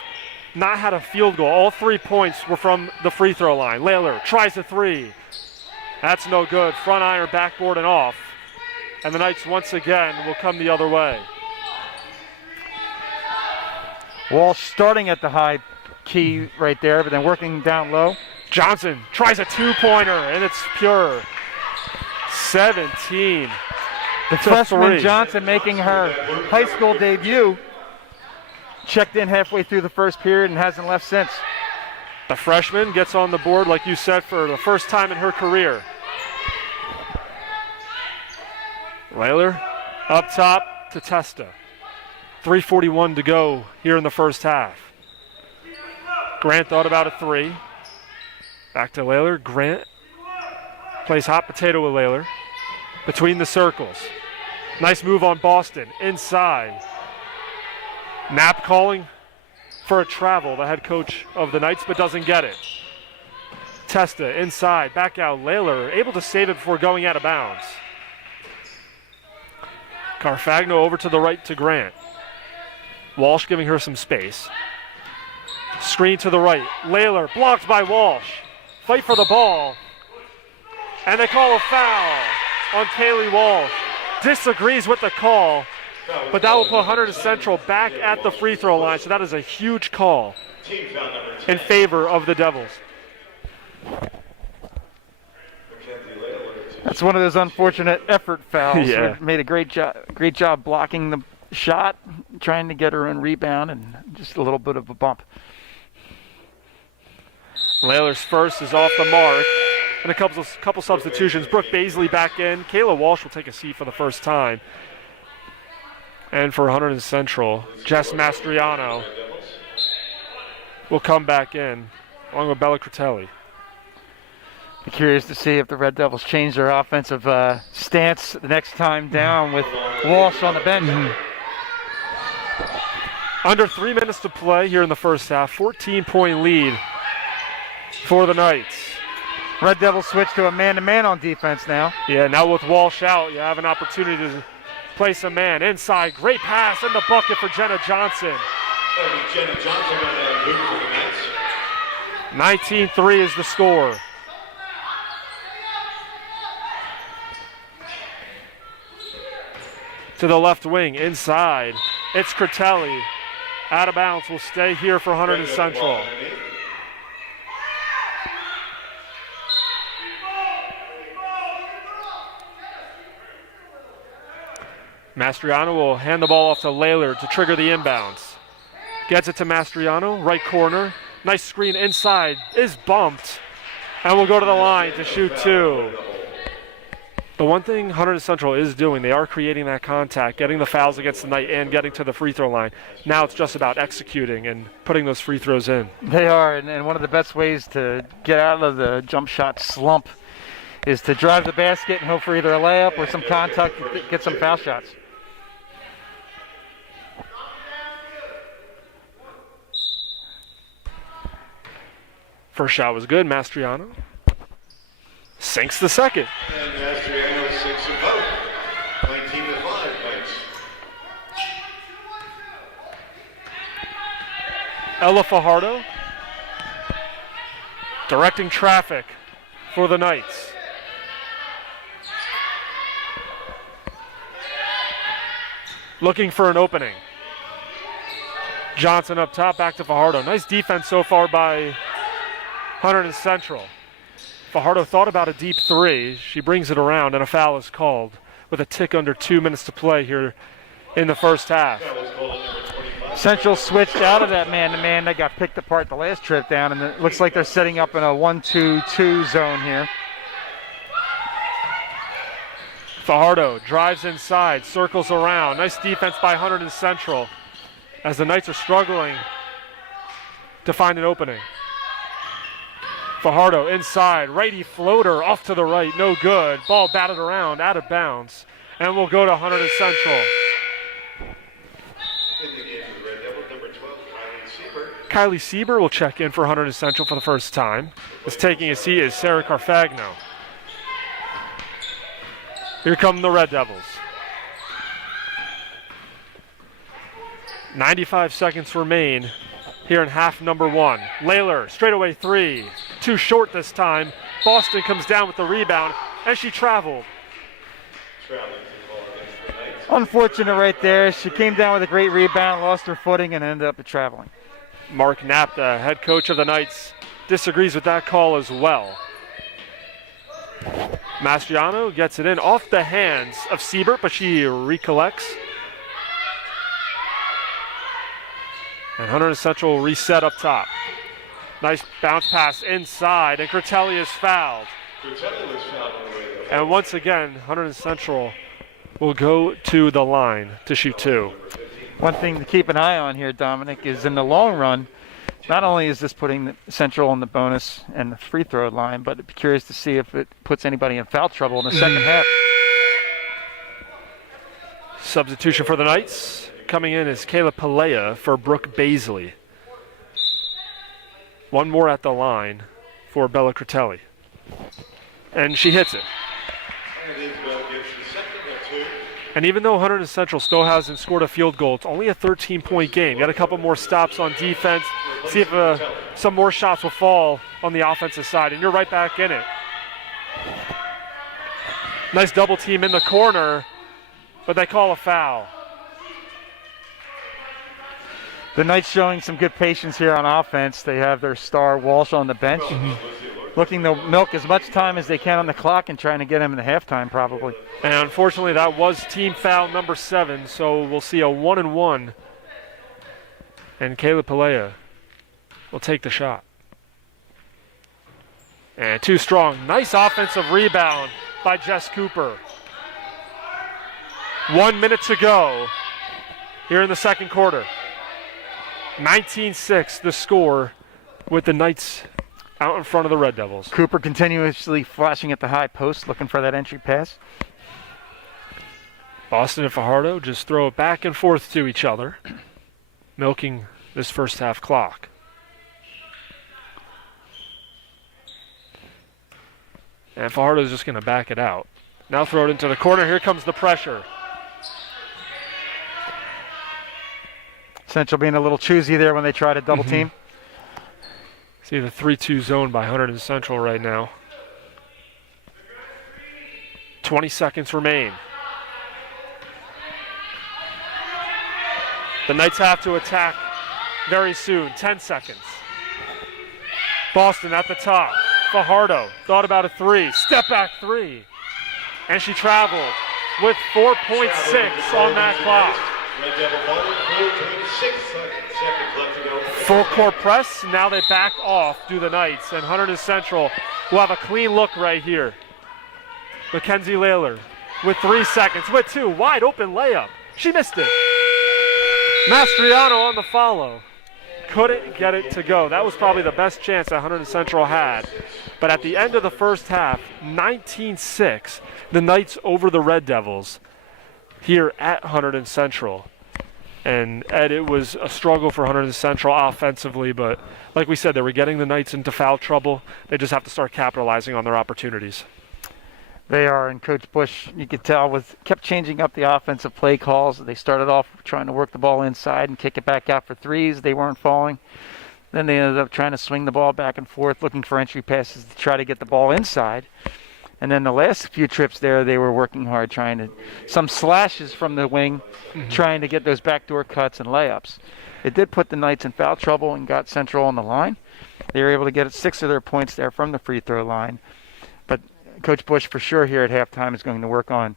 not had a field goal. All 3 points were from the free throw line. Layler tries a three. That's no good. Front iron, backboard, and off. And the Knights once again will come the other way. Walsh starting at the high key right there, but then working down low. Johnson tries a two-pointer, and it's pure. 17. The freshman Johnson making her high school debut. Checked in halfway through the first period and hasn't left since. The freshman gets on the board, like you said, for the first time in her career. Layler up top to Testa. 3:41 to go here in the first half. Grant thought about a three. Back to Layler. Grant plays hot potato with Layler. Between the circles. Nice move on Boston. Inside. Knapp calling for a travel, the head coach of the Knights, but doesn't get it. Testa inside. Back out. Layler able to save it before going out of bounds. Carfagno over to the right to Grant. Walsh giving her some space. Screen to the right. Layler blocked by Walsh. Fight for the ball. And they call a foul on Kaylee Walsh. Disagrees with the call, but that will put Hunterdon Central back at the free throw line, so that is a huge call in favor of the Devils. That's one of those unfortunate effort fouls. Yeah. Made a great job blocking the shot, trying to get her own rebound, and just a little bit of a bump. Layler's first is off the mark. And a couple substitutions. Brooke Baisley back in. Kayla Walsh will take a seat for the first time. And for Hunterdon Central, Jess Mastriano will come back in, along with Bella Critelli. Be curious to see if the Red Devils change their offensive stance the next time down with Walsh on the bench. Under 3 minutes to play here in the first half. 14-point lead for the Knights. Red Devils switch to a man-to-man on defense now. Yeah, now with Walsh out, you have an opportunity to place a man inside. Great pass in the bucket for Jenna Johnson. Jenna Johnson on the move for the Knights. 19-3 is the score. To the left wing, inside. It's Critelli. Out of bounds, will stay here for Hunterdon Central. Mastriano will hand the ball off to Layler to trigger the inbounds. Gets it to Mastriano, right corner. Nice screen inside, is bumped, and will go to the line to shoot 2. The one thing Hunterdon Central is doing, they are creating that contact, getting the fouls against the Knight and getting to the free throw line. Now it's just about executing and putting those free throws in. They are, and one of the best ways to get out of the jump shot slump is to drive the basket and hope for either a layup or some contact to get some foul shots. First shot was good, Mastriano. Sinks the second. And Mastriano 6 of both. 19-5 Knights. Ella Fajardo directing traffic for the Knights. Looking for an opening. Johnson up top, back to Fajardo. Nice defense so far by Hunterdon Central. Fajardo thought about a deep 3. She brings it around, and a foul is called with a tick under 2 minutes to play here in the first half. Central switched out of that man-to-man that got picked apart the last trip down, and it looks like they're setting up in a 1-2-2 zone here. Fajardo drives inside, circles around. Nice defense by Hunterdon Central as the Knights are struggling to find an opening. Fajardo inside, righty floater off to the right, no good. Ball batted around, out of bounds, and we'll go to Hunterdon Central. In the game for the Red Devils, number 12, Kylie Sieber. Kylie Sieber will check in for Hunterdon Central for the first time. Is taking a seat is Sarah Carfagno. Here come the Red Devils. 95 seconds remain here in half number 1. Layler, straightaway 3. Too short this time. Boston comes down with the rebound, and she traveled. Unfortunate right there. She came down with a great rebound, lost her footing, and ended up traveling. Mark Knapp, the head coach of the Knights, disagrees with that call as well. Mastriano gets it in off the hands of Siebert, but she recollects. And Hunterdon Central reset up top. Nice bounce pass inside, and Critelli is fouled. Critelli was fouled on the way, though. And once again, Hunterdon Central will go to the line to shoot 2. One thing to keep an eye on here, Dominic, is in the long run, not only is this putting the Central on the bonus and the free throw line, but I'd be curious to see if it puts anybody in foul trouble in the second half. Substitution for the Knights. Coming in is Kayla Pelea for Brooke Baisley. One more at the line for Bella Critelli. And she hits it. And Isabel gets the second at 2. And even though Hunterdon Central still hasn't scored a field goal, it's only a 13-point game. Got a couple more stops on defense. See if some more shots will fall on the offensive side. And you're right back in it. Nice double team in the corner, but they call a foul. The Knights showing some good patience here on offense. They have their star Walsh on the bench, looking to milk as much time as they can on the clock and trying to get him in the halftime probably. And unfortunately, that was team foul number 7, so we'll see a 1-and-1. And Kayla Pelea will take the shot. And too strong. Nice offensive rebound by Jess Cooper. 1 minute to go here in the second quarter. 19-6 the score with the Knights out in front of the Red Devils. Cooper continuously flashing at the high post, looking for that entry pass. Boston and Fajardo just throw it back and forth to each other, milking this first half clock. And Fajardo's just going to back it out. Now throw it into the corner. Here comes the pressure. Central being a little choosy there when they try to double team. See the 3-2 zone by Hunterdon Central right now. 20 seconds remain. The Knights have to attack very soon. 10 seconds. Boston at the top. Fajardo thought about a 3. Step back 3. And she traveled. with 4.6 on that clock. Red Devil ball, 6 seconds left to go. Full court press. Now they back off, do the Knights, and Hunterdon Central will have a clean look right here. Mackenzie Layler with 3 seconds, with 2, wide open layup. She missed it. Mastriano on the follow. Couldn't get it to go. That was probably the best chance that Hunterdon Central had. But at the end of the first half, 19-6, the Knights over the Red Devils here at Hunterdon Central. And Ed, it was a struggle for Hunterdon Central offensively, but like we said, they were getting the Knights into foul trouble. They just have to start capitalizing on their opportunities. They are, and Coach Bush, you could tell, kept changing up the offensive play calls. They started off trying to work the ball inside and kick it back out for threes. They weren't falling. Then they ended up trying to swing the ball back and forth, looking for entry passes to try to get the ball inside. And then the last few trips there, they were working hard, trying to, some slashes from the wing, trying to get those backdoor cuts and layups. It did put the Knights in foul trouble and got Central on the line. They were able to get 6 of their points there from the free throw line. But Coach Bush, for sure, here at halftime is going to work on,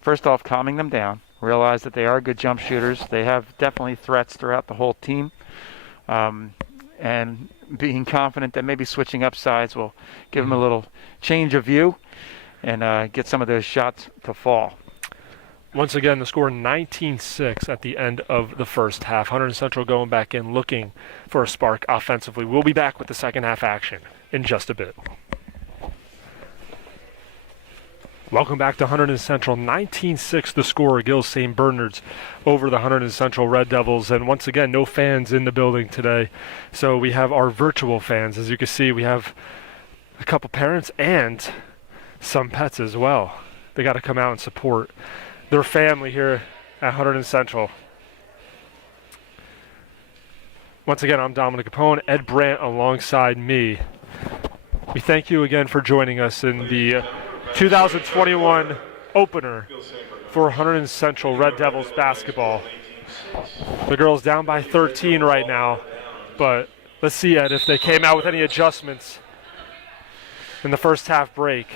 first off, calming them down, realize that they are good jump shooters. They have definitely threats throughout the whole team. And being confident that maybe switching up sides will give them a little change of view and get some of those shots to fall. Once again, the score 19-6 at the end of the first half. Hunterdon Central going back in looking for a spark offensively. We'll be back with the second half action in just a bit. Welcome back to Hunterdon Central. 19-6 the score. Gill St. Bernard's over the Hunterdon Central Red Devils. And once again, no fans in the building today. So we have our virtual fans. As you can see, we have a couple parents and some pets as well. They got to come out and support their family here at Hunterdon Central. Once again, I'm Dominic Capone, Ed Brandt alongside me. We thank you again for joining us in the 2021 opener for Hunterdon Central Red Devils basketball. The girls down by 13 right now, but let's see, Ed, if they came out with any adjustments in the first half break.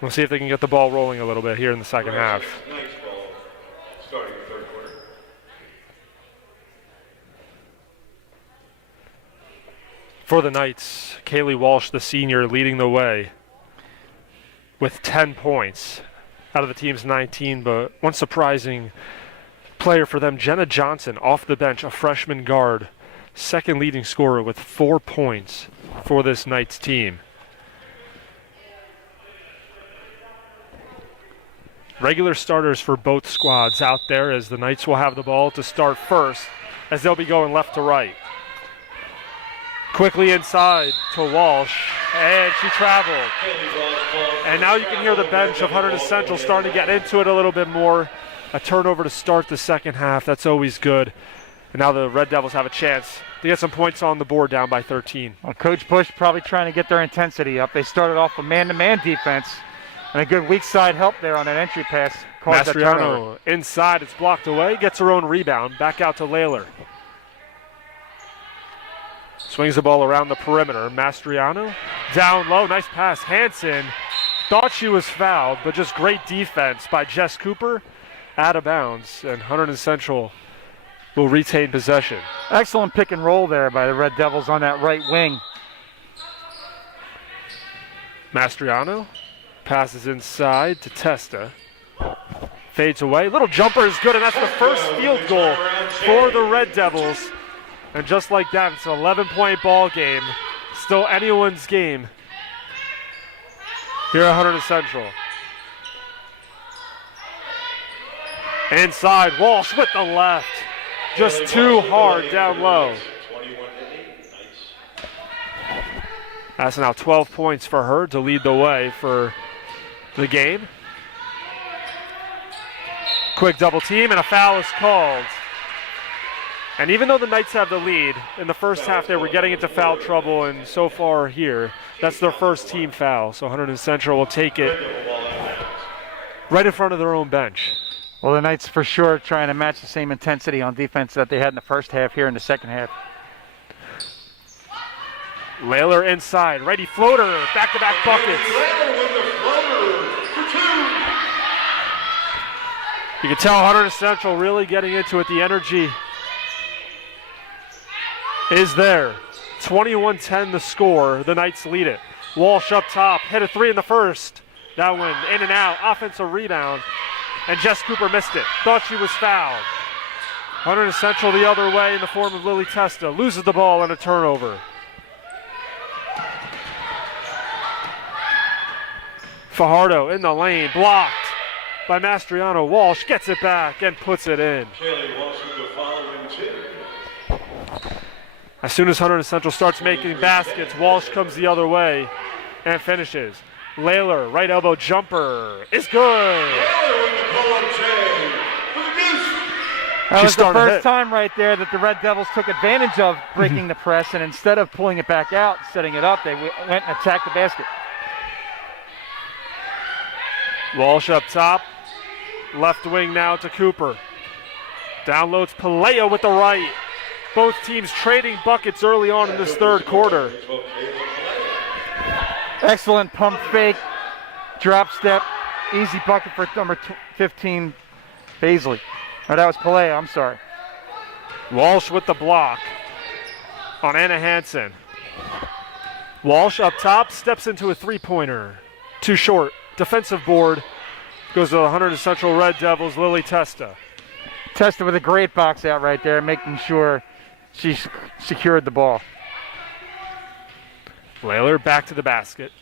We'll see if they can get the ball rolling a little bit here in the second half. Starting the third quarter. For the Knights, Kaylee Walsh, the senior, leading the way with 10 points out of the team's 19, but one surprising player for them, Jenna Johnson, off the bench, a freshman guard, second leading scorer with 4 points for this Knights team. Regular starters for both squads out there as the Knights will have the ball to start first as they'll be going left to right. Quickly inside to Walsh, and she traveled. And now you can hear the bench of Hunterdon Central starting to get into it a little bit more. A turnover to start the second half, that's always good. And now the Red Devils have a chance to get some points on the board down by 13. Well, Coach Bush probably trying to get their intensity up. They started off a man-to-man defense, and a good weak side help there on that entry pass. Mastriano inside, it's blocked away, gets her own rebound, back out to Layler. Swings the ball around the perimeter. Mastriano down low, nice pass. Hanson thought she was fouled, but just great defense by Jess Cooper, out of bounds, and Hunterdon Central will retain possession. Excellent pick and roll there by the Red Devils on that right wing. Mastriano passes inside to Testa. Fades away. Little jumper is good, and that's the first field goal for the Red Devils. And just like that, it's an 11-point ball game. Still anyone's game here at Hunterdon Central. Inside, Walsh with the left. Just too hard down low. That's now 12 points for her to lead the way for the game. Quick double team, and a foul is called. And even though the Knights have the lead, in the first half they were getting into foul trouble, and so far here, that's their first team foul. So Hunterdon Central will take it right in front of their own bench. Well, the Knights for sure trying to match the same intensity on defense that they had in the first half here in the second half. Layler inside, ready floater, back-to-back buckets. You can tell Hunterdon Central really getting into it. The energy is there. 21-10 the score. The Knights lead it. Walsh up top, hit a 3 in the first. That one in and out, offensive rebound. And Jess Cooper missed it. Thought she was fouled. Hunterdon Central the other way in the form of Lily Testa. Loses the ball and a turnover. Fajardo in the lane, blocked by Mastriano. Walsh gets it back and puts it in. Kaylee Walsh with the following 2. As soon as Hunterdon Central starts making baskets, Walsh comes the other way and finishes. Layler, right elbow jumper is good. Taylor with the pull-up J for the Goose. That was the started to hit. first time right there that the Red Devils took advantage of breaking the press, and instead of pulling it back out, setting it up, they went and attacked the basket. Walsh up top, left wing now to Cooper. Downloads Paleo with the right. Both teams trading buckets early on in this third quarter. Excellent pump fake, drop step, easy bucket for number 15, Baisley. Oh, that was Paleo, I'm sorry. Walsh with the block on Anna Hansen. Walsh up top, steps into a three-pointer. Too short. Defensive board goes to the Hunterdon Central Red Devils, Lily Testa. Testa with a great box out right there, making sure she secured the ball. Layler back to the basket.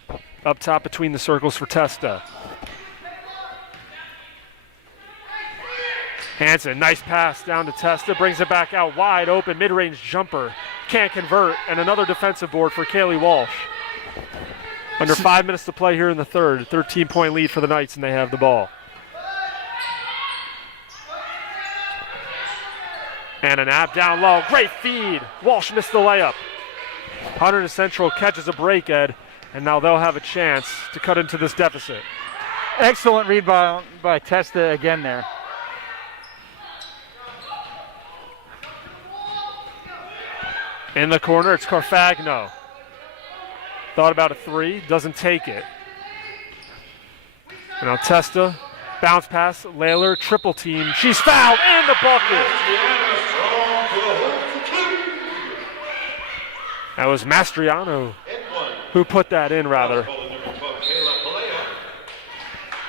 Up top between the circles for Testa. Hansen, nice pass down to Testa, brings it back out wide open, mid-range jumper. Can't convert, and another defensive board for Kaylee Walsh. Under 5 minutes to play here in the third. 13-point lead for the Knights, and they have the ball. And a nap down low. Great feed. Walsh missed the layup. Hunterdon Central catches a break, Ed, and now they'll have a chance to cut into this deficit. Excellent read by Testa again there. In the corner, it's Carfagno. Thought about a three, doesn't take it. And now Testa, bounce pass, Layler, triple team. She's fouled and the bucket. That was Mastriano who put that in, rather.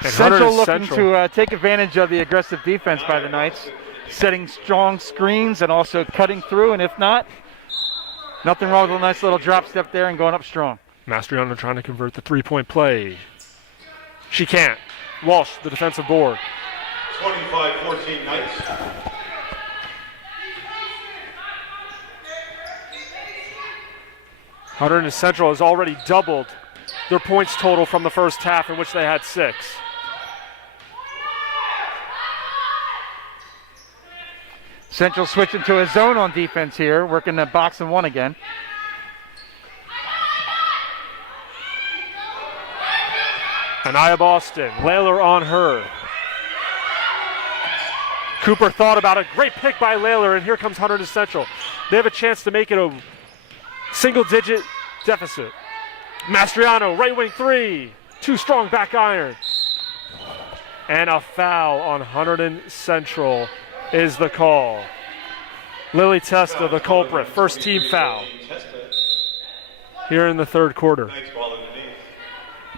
And Central Hunterdon looking to take advantage of the aggressive defense by the Knights, setting strong screens and also cutting through, and if not, nothing wrong with a nice little drop step there and going up strong. Mastriano trying to convert the three-point play. She can't. Walsh, the defensive board. 25-14 Knights. Hunterdon Central has already doubled their points total from the first half, in which they had 6. Central switching to a zone on defense here, working the box and one again. Anaya Boston, Layler on her. Cooper thought about it. Great pick by Layler, and here comes Hunterdon Central. They have a chance to make it a single-digit deficit. Mastriano, right wing three. Too strong back iron. And a foul on Hunterdon Central is the call. Lily Testa, the culprit. First team foul here in the third quarter.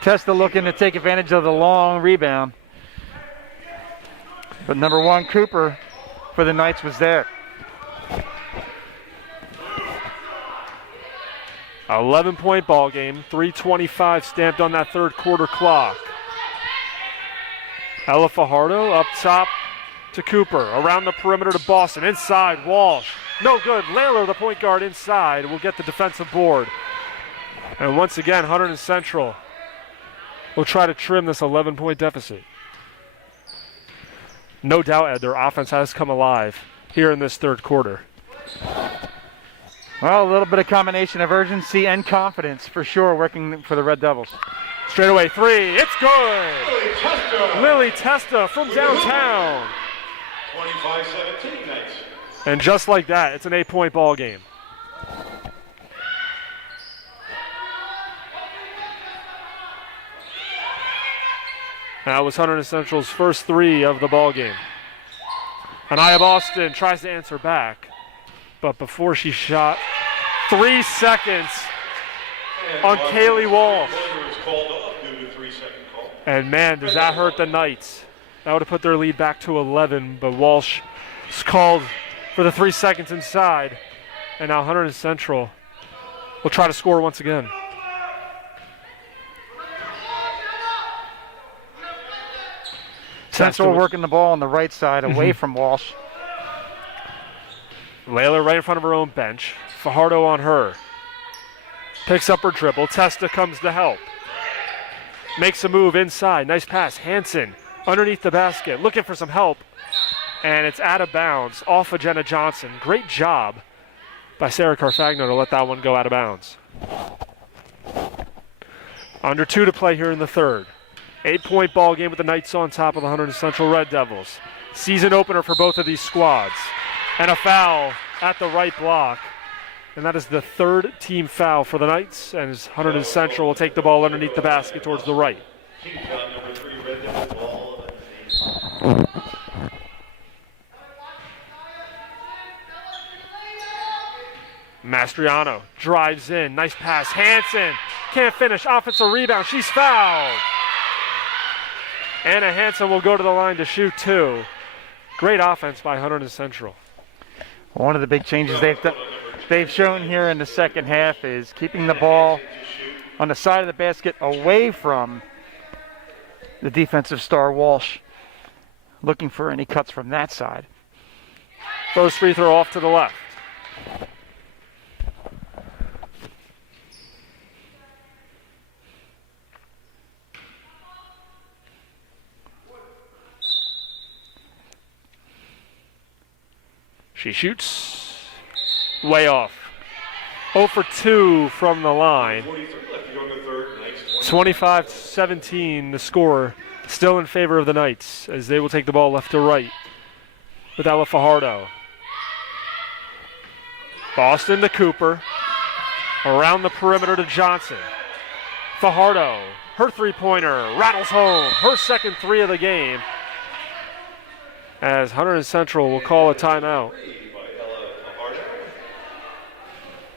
Testa looking to take advantage of the long rebound. But number 1, Cooper, for the Knights was there. 11-point ball game, 3:25 stamped on that third quarter clock. Ella Fajardo up top to Cooper, around the perimeter to Boston, inside Walsh. No good, Layler, the point guard inside, will get the defensive board. And once again, Hunterdon Central will try to trim this 11-point deficit. No doubt, Ed, their offense has come alive here in this third quarter. Well, a little bit of combination of urgency and confidence for sure working for the Red Devils. Straight away three, it's good! Lily Testa from downtown. 25-17 Knights. And just like that, it's an 8-point ball game. That was Hunterdon Central's first three of the ball game. Anaya Boston tries to answer back, but before she shot, 3 seconds on Kaylee Walsh. And man, does that hurt the Knights. That would have put their lead back to 11, but Walsh is called for the 3 seconds inside. And now Hunterdon Central will try to score once again. Central working the ball on the right side away from Walsh. Layla right in front of her own bench. Fajardo on her. Picks up her dribble. Testa comes to help. Makes a move inside. Nice pass. Hansen underneath the basket. Looking for some help. And it's out of bounds off of Jenna Johnson. Great job by Sarah Carfagno to let that one go out of bounds. Under 2 to play here in the third. 8-point ball game with the Knights on top of the Hunterdon Central Red Devils. Season opener for both of these squads. And a foul at the right block. And that is the third team foul for the Knights. And Hunterdon Central will take the ball underneath the basket towards the right. Mastriano drives in. Nice pass. Hansen can't finish. Offensive rebound. She's fouled. Anna Hansen will go to the line to shoot 2. Great offense by Hunterdon Central. One of the big changes they've shown here in the second half is keeping the ball on the side of the basket away from the defensive star Walsh. Looking for any cuts from that side. First free throw off to the left. She shoots way off. 0 for 2 from the line. 25-17 the score, still in favor of the Knights as they will take the ball left to right with Ella Fajardo. Boston to Cooper. Around the perimeter to Johnson. Fajardo, her three-pointer, rattles home. Her second 3 of the game. As Hunterdon Central will call a timeout.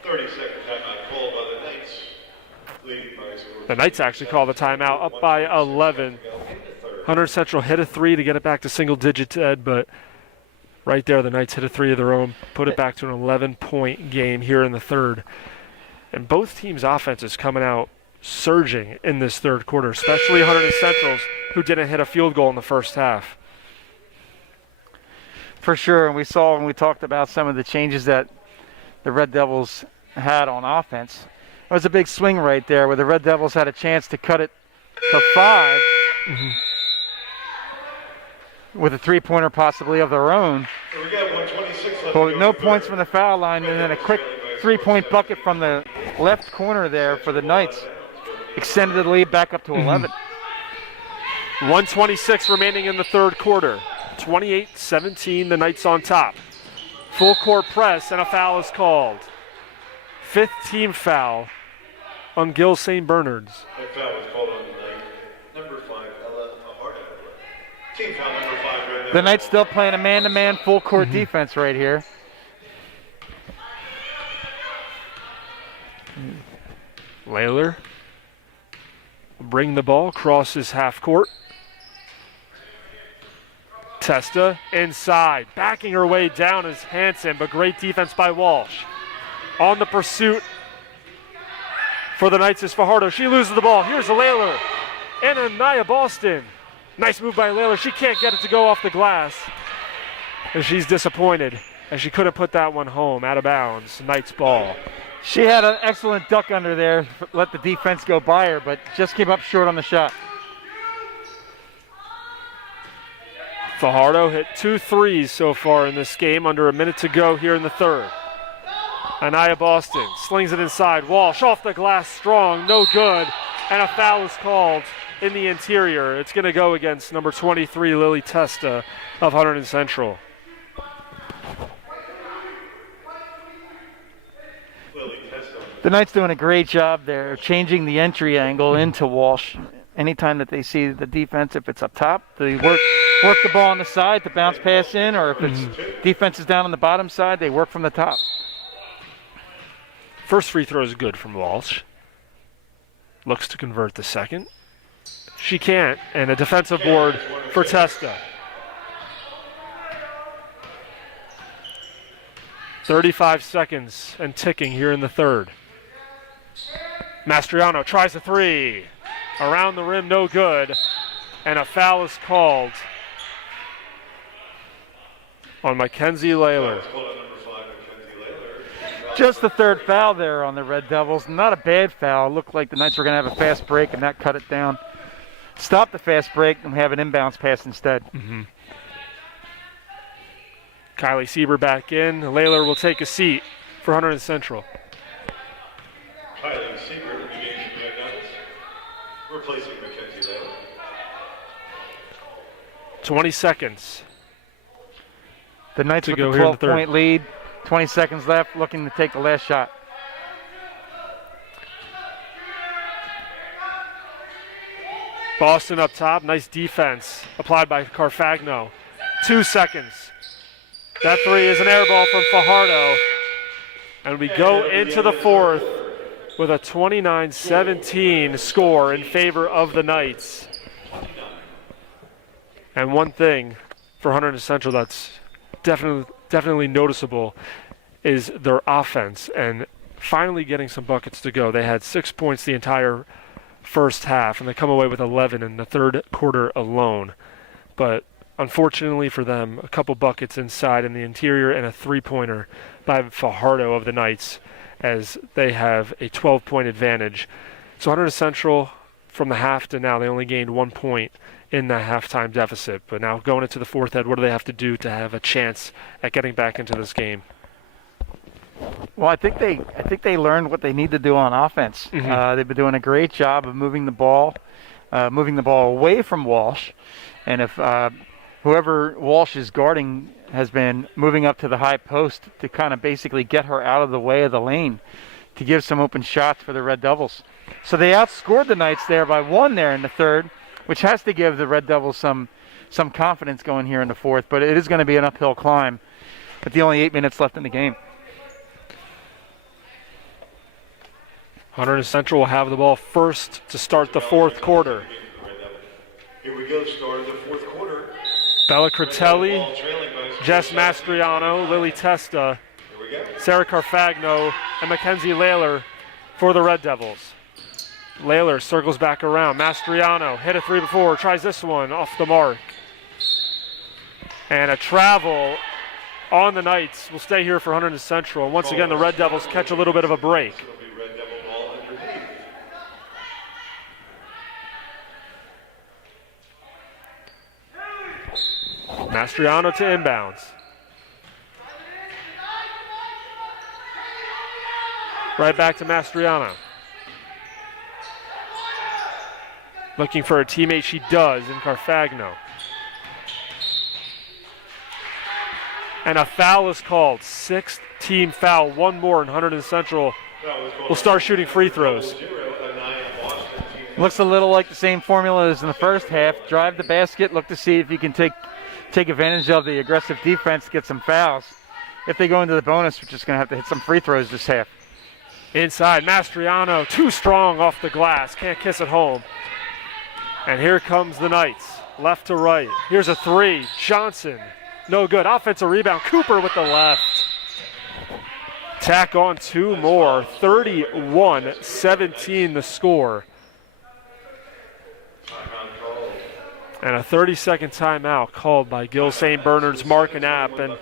30-second timeout called by the Knights. Leading by a score. The Knights actually call the timeout, up by 11. Hunterdon Central hit a 3 to get it back to single digits, Ed, but right there the Knights hit a 3 of their own, put it back to an 11-point game here in the third. And both teams' offenses coming out surging in this third quarter, especially Hunterdon Central's, who didn't hit a field goal in the first half. For sure, and we saw when we talked about some of the changes that the Red Devils had on offense. It was a big swing right there where the Red Devils had a chance to cut it to 5 with a three-pointer possibly of their own. But no points from the foul line, and then a quick three-point bucket from the left corner there for the Knights. Extended the lead back up to 11. 1:26 remaining in the third quarter. 28-17, the Knights on top. Full court press, and a foul is called. 5th team foul on Gill St. Bernard's. That foul was called on the number 5, Ella Fajardo. Team foul number 5 right now. The Knights still playing a man-to-man full court defense right here. Layler will bring the ball, crosses half court. Testa inside, backing her way down is Hansen, but great defense by Walsh. On the pursuit for the Knights is Fajardo. She loses the ball. Here's a Layler and Anaya Boston. Nice move by Layler. She can't get it to go off the glass. And she's disappointed as she couldn't put that one home, out of bounds. Knights ball. She had an excellent duck under there, let the defense go by her, but just came up short on the shot. Fajardo hit 2 threes so far in this game, under a minute to go here in the third. Anaya Boston slings it inside. Walsh off the glass strong, no good, and a foul is called in the interior. It's going to go against number 23, Lily Testa of Hunterdon Central. The Knights doing a great job there, changing the entry angle into Walsh. Anytime that they see the defense, if it's up top, they work work the ball on the side to bounce pass in, or if it's defense is down on the bottom side, they work from the top. First free throw is good from Walsh. Looks to convert the second. She can't, and a defensive board for Testa. 35 seconds and ticking here in the third. Mastriano tries a three. Around the rim, no good. And a foul is called on Mackenzie Layler. Just the third foul there on the Red Devils. Not a bad foul. It looked like the Knights were going to have a fast break, and that cut it down. Stop the fast break and have an inbounds pass instead. Kylie Sieber back in. Layler will take a seat for Hunterdon Central. Kylie Sieber beginning the Red Devils, replacing Mackenzie Layler. 20 seconds. The Knights to with go a here in the 12-point lead. 20 seconds left, looking to take the last shot. Boston up top. Nice defense applied by Carfagno. 2 seconds. That three is an air ball from Fajardo. And we go into the fourth with a 29-17 score in favor of the Knights. And one thing for Hunterdon Central that's definitely noticeable is their offense and finally getting some buckets to go. They had 6 points the entire first half, and they come away with 11 in the third quarter alone. But unfortunately for them, a couple buckets inside in the interior and a three-pointer by Fajardo of the Knights as they have a 12-point advantage. So Hunterdon Central, from the half to now, they only gained 1 point in that halftime deficit. But now going into the fourth, Ed, what do they have to do to have a chance at getting back into this game? Well, I think they learned what they need to do on offense. They've been doing a great job of moving the ball away from Walsh, and if whoever Walsh is guarding has been moving up to the high post to kind of basically get her out of the way of the lane to give some open shots for the Red Devils. So they outscored the Knights there by 1 there in the third, which has to give the Red Devils some confidence going here in the fourth. But it is going to be an uphill climb with the only 8 minutes left in the game. Hunterdon Central will have the ball first to start the fourth quarter. Here we go, start of the fourth quarter. Bella Critelli, Jess Mastriano, Lily Testa, Sarah Carfagno, and Mackenzie Layler for the Red Devils. Layler circles back around. Mastriano hit a three before, tries this one off the mark. And a travel on the Knights will stay here for Hunterdon Central. And once again, the Red Devils catch a little bit of a break. Mastriano to inbounds. Right back to Mastriano. Looking for a teammate, she does, in Carfagno. And a foul is called. 6th team foul. One more, and Hunterdon Central will start shooting free throws. Looks a little like the same formula as in the first half. Drive the basket, look to see if you can take advantage of the aggressive defense, get some fouls. If they go into the bonus, we're just going to have to hit some free throws this half. Inside, Mastriano, too strong off the glass. Can't kiss it home. And here comes the Knights, left to right. Here's a three. Johnson, no good. Offensive rebound. Cooper with the left. Tack on 2 more. 31-17 the score. And a 30-second timeout called by Gill St. Bernard's Mark Knapp. And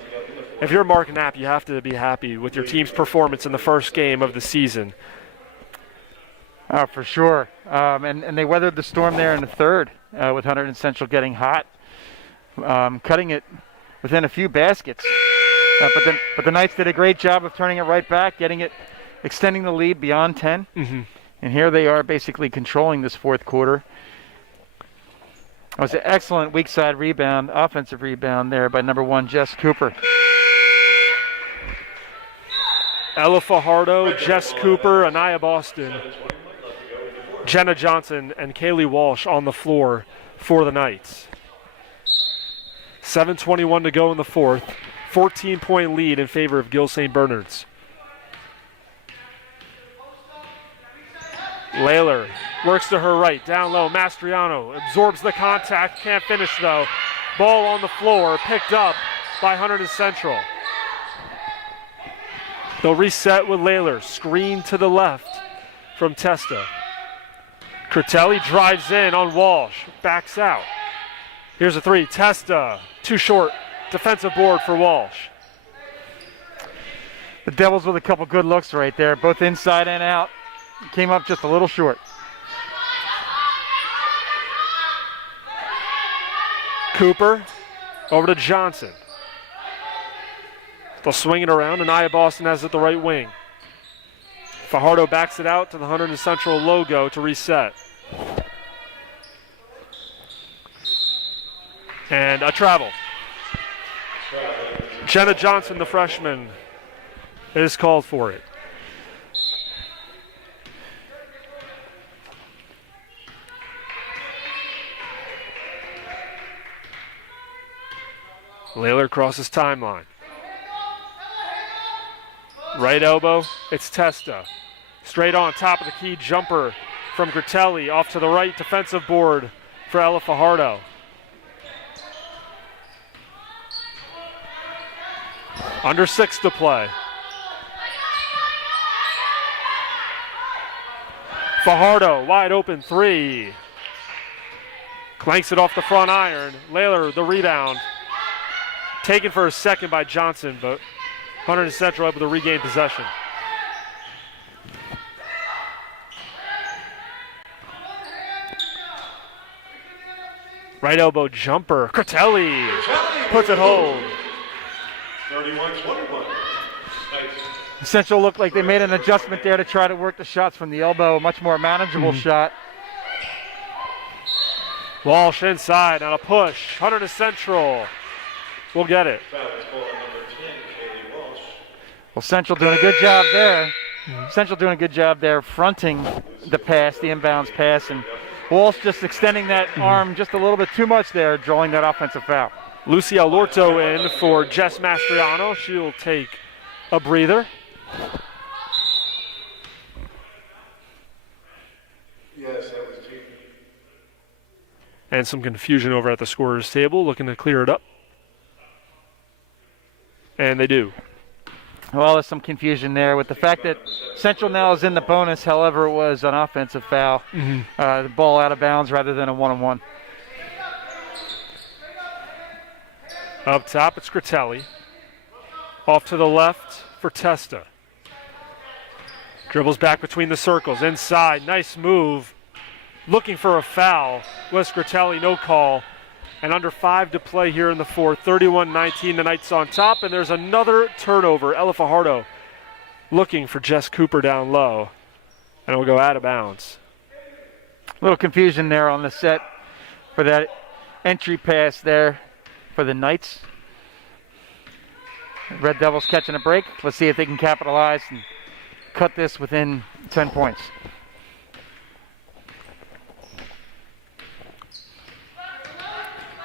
if you're Mark Knapp, you have to be happy with your team's performance in the first game of the season. For sure. And they weathered the storm there in the third with Hunterdon Central getting hot, cutting it within a few baskets. But the Knights did a great job of turning it right back, extending the lead beyond 10. And here they are basically controlling this fourth quarter. It was an excellent weak side rebound, offensive rebound there by number 1, Jess Cooper. Ella Fajardo, Jess Cooper, Anaya Boston, Jenna Johnson, and Kaylee Walsh on the floor for the Knights. 7:21 to go in the fourth. 14-point lead in favor of Gill St. Bernard's. Layler works to her right, down low. Mastriano absorbs the contact, can't finish though. Ball on the floor, picked up by Hunterdon Central. They'll reset with Layler, screen to the left from Testa. Curtelli drives in on Walsh, backs out. Here's a three, Testa, too short. Defensive board for Walsh. The Devils with a couple good looks right there, both inside and out. Came up just a little short. Cooper over to Johnson. They'll swing it around, and Nia Boston has it the right wing. Fajardo backs it out to the Hunterdon Central logo to reset. And a travel. Jenna Johnson, the freshman, is called for it. Layler crosses timeline. Right elbow, it's Testa. Straight on top of the key jumper from Curtelli. Off to the right, defensive board for Ella Fajardo. Under 6 to play. Fajardo, wide open three. Clanks it off the front iron. Layler, the rebound. Taken for a second by Johnson, but Hunterdon Central able to regain possession. Right elbow jumper. Curtelli puts it home. 31-21. Central looked like they made an adjustment there to try to work the shots from the elbow, a much more manageable shot. Walsh inside on a push. Hunterdon Central will get it. Foul is called on number 10, Kaylee Walsh. Well, Central doing a good job there. Central doing a good job there fronting the pass, the inbounds pass, and Walsh just extending that arm just a little bit too much there, drawing that offensive foul. Lucia Lorto in for Jess Mastriano. She'll take a breather. Yes, that was cheating. And some confusion over at the scorer's table, looking to clear it up. And they do. Well, there's some confusion there with the fact that Central now is in the bonus. However, it was an offensive foul. The ball out of bounds rather than a one-on-one. Up top, it's Curtelli. Off to the left for Testa. Dribbles back between the circles. Inside, nice move. Looking for a foul. Wes Curtelli, no call. And under 5 to play here in the fourth. 31-19, the Knights on top. And there's another turnover. Ella Fajardo looking for Jess Cooper down low. And it will go out of bounds. A little confusion there on the set for that entry pass there for the Knights. Red Devils catching a break. Let's see if they can capitalize and cut this within 10 points.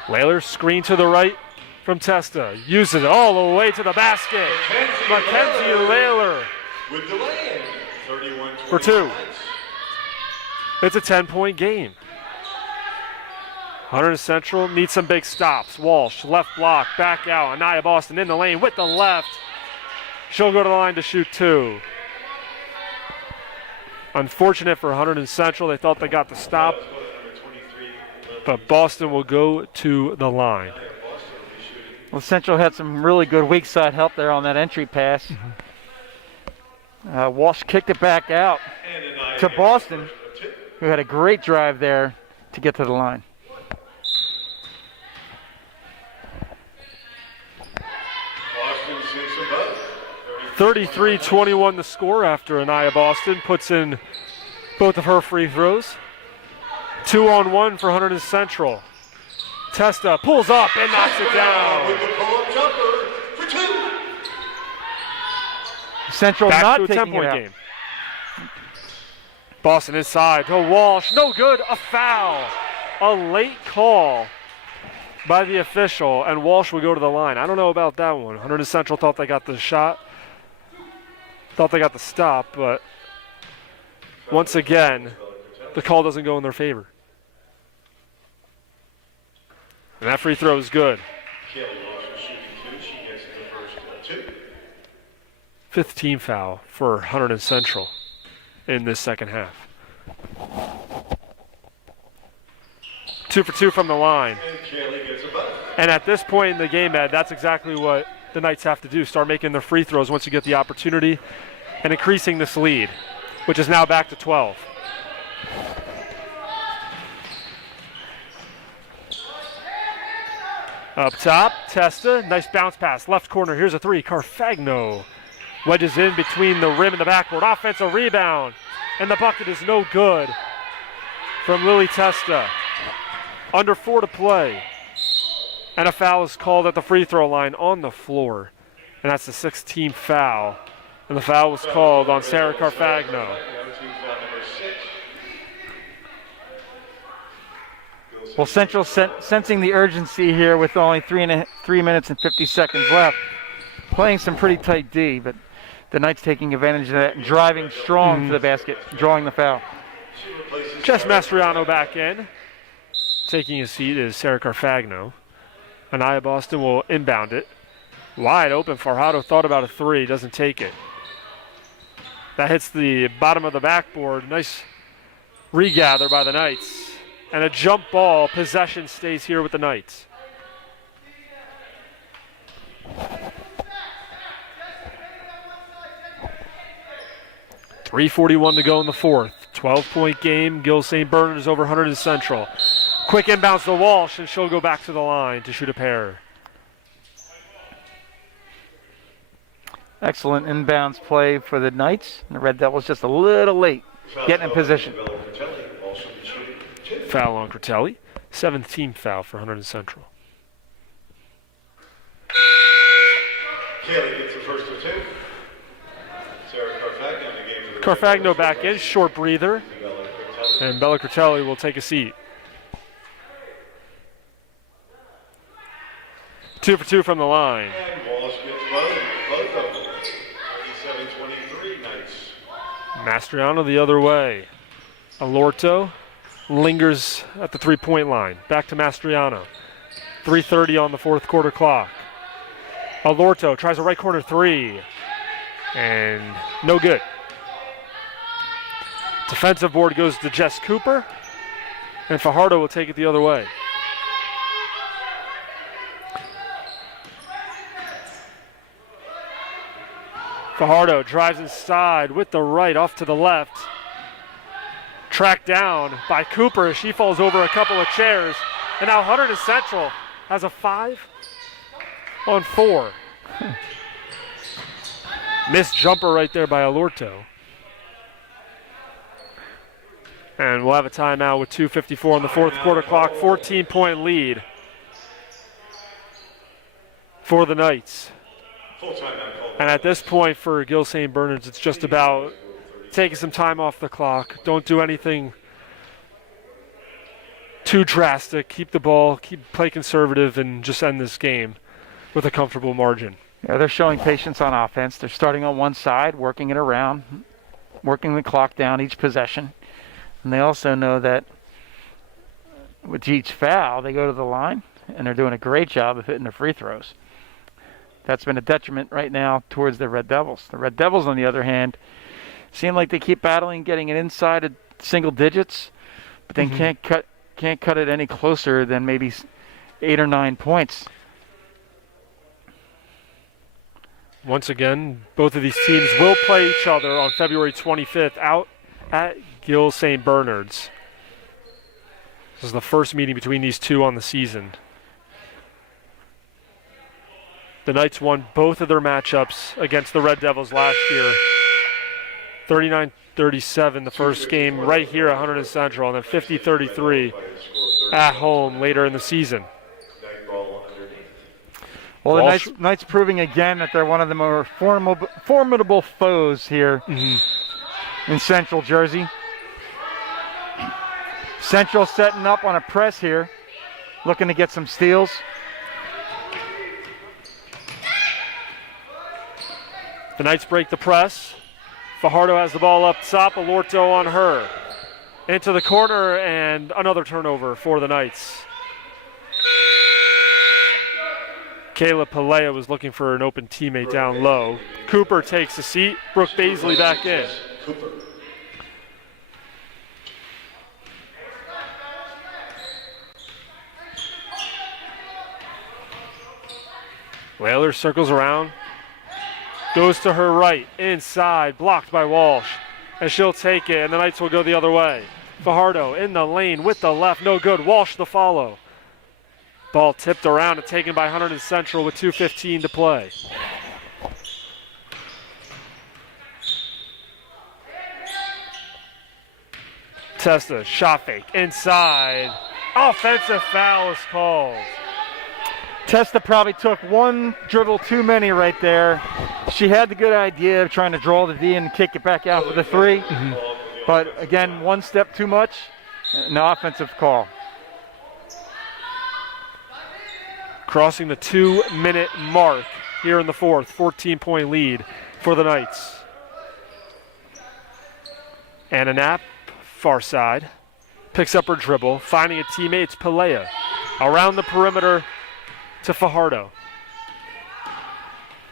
Layler screen to the right from Testa. Uses it all the way to the basket. Mackenzie Layler With the lay-in, 31-21. for 2. It's a 10-point game. Hunterdon Central needs some big stops. Walsh, left block, back out. Anaya Boston in the lane with the left. She'll go to the line to shoot 2. Unfortunate for Hunterdon Central. They thought they got the stop. But Boston will go to the line. Well, Central had some really good weak side help there on that entry pass. Walsh kicked it back out to Boston, who had a great drive there to get to the line. Boston 6 above. 33-21 the score after Anaya Boston puts in both of her free throws. 2-on-1 for Hunterdon Central. Testa pulls up and knocks it down. With the pull-up jumper for 2. Central Back not to a taking it 10-point out. game. Boston inside to Walsh. No good. A foul. A late call by the official, and Walsh would go to the line. I don't know about that one. Hunterdon Central thought they got the shot, thought they got the stop, but once again, the call doesn't go in their favor. And that free throw is good. Kelly Walsh was shooting 2. She gets the first 2. Fifth team foul for Hunterdon Central in this second half. 2 for 2 from the line. And Kelly gets a bucket. And at this point in the game, Ed, that's exactly what the Knights have to do. Start making their free throws once you get the opportunity and increasing this lead, which is now back to 12. Up top, Testa, nice bounce pass, left corner, here's a 3, Carfagno. Wedges in between the rim and the backboard, offensive rebound, and the bucket is no good from Lily Testa. Under 4 to play, and a foul is called at the free throw line on the floor, and that's the 6th team foul, and the foul was called on Sarah Carfagno. Well, Central sensing the urgency here with only 3 minutes and 50 seconds left. Playing some pretty tight D, but the Knights taking advantage of that and driving strong to the basket, drawing the foul. Jess Mastriano back in. Taking a seat is Sarah Carfagno. Anaya Boston will inbound it. Wide open, Farhado thought about a 3, doesn't take it. That hits the bottom of the backboard. Nice regather by the Knights. And a jump ball, possession stays here with the Knights. .341 to go in the fourth. 12-point game. Gill St. Bernard is over Hunterdon Central. Quick inbounds to Walsh, and she'll go back to the line to shoot a pair. Excellent inbounds play for the Knights. And the Red Devils just a little late getting in position. Foul on Critelli. 7th team foul for Hunterdon Central. Kelly gets the first of 2. Sarah Carfagno in the game for the Carfagno back in, short breather. And Bella Critelli will take a seat. 2 for 2 from the line. And Walsh gets both of them. 37-23 Knights. Mastriano the other way. Alorto lingers at the 3-point line. Back to Mastriano. 3:30 on the fourth quarter clock. Alorto tries a right corner 3. And no good. Defensive board goes to Jess Cooper. And Fajardo will take it the other way. Fajardo drives inside with the right off to the left. Tracked down by Cooper. She falls over a couple of chairs. And now Hunterdon Central has a 5-on-4. Missed jumper right there by Alorto. And we'll have a timeout with 2:54 on the fourth quarter clock. 14-point lead for the Knights. And at this point for Gill St. Bernard's, it's just about taking some time off the clock. Don't do anything too drastic. Keep the ball, play conservative, and just end this game with a comfortable margin. Yeah, they're showing patience on offense. They're starting on one side, working it around, working the clock down each possession. And they also know that with each foul, they go to the line, and they're doing a great job of hitting their free throws. That's been a detriment right now towards the Red Devils. The Red Devils, on the other hand, seem like they keep battling, getting it inside of single digits, but then can't cut it any closer than maybe 8 or 9 points. Once again, both of these teams will play each other on February 25th out at Gill St. Bernard's. This is the first meeting between these two on the season. The Knights won both of their matchups against the Red Devils last year. 39-37 the first game right here at Hunterdon Central, and then 50-33 at home later in the season. Well, the Knights proving again that they're one of the more formidable foes here in Central Jersey. Central setting up on a press here. looking to get some steals. The Knights break the press. Fajardo has the ball up top. Alorto on her. Into the corner, and another turnover for the Knights. Kayla Pelea was looking for an open teammate down low. Cooper takes a seat. Brooke Baisley back in. Whaler circles around. Goes to her right, inside, blocked by Walsh. And she'll take it, and the Knights will go the other way. Fajardo in the lane with the left, no good. Walsh the follow. Ball tipped around and taken by Hunterdon Central with 2:15 to play. Testa, shot fake, inside. Offensive foul is called. Testa probably took one dribble too many right there. She had the good idea of trying to draw the D and kick it back out for the three. But again, one step too much, no offensive call. Crossing the 2-minute mark here in the fourth, 14-point lead for the Knights. Anna Knapp, far side, picks up her dribble, finding a teammate. It's Pelea around the perimeter to Fajardo.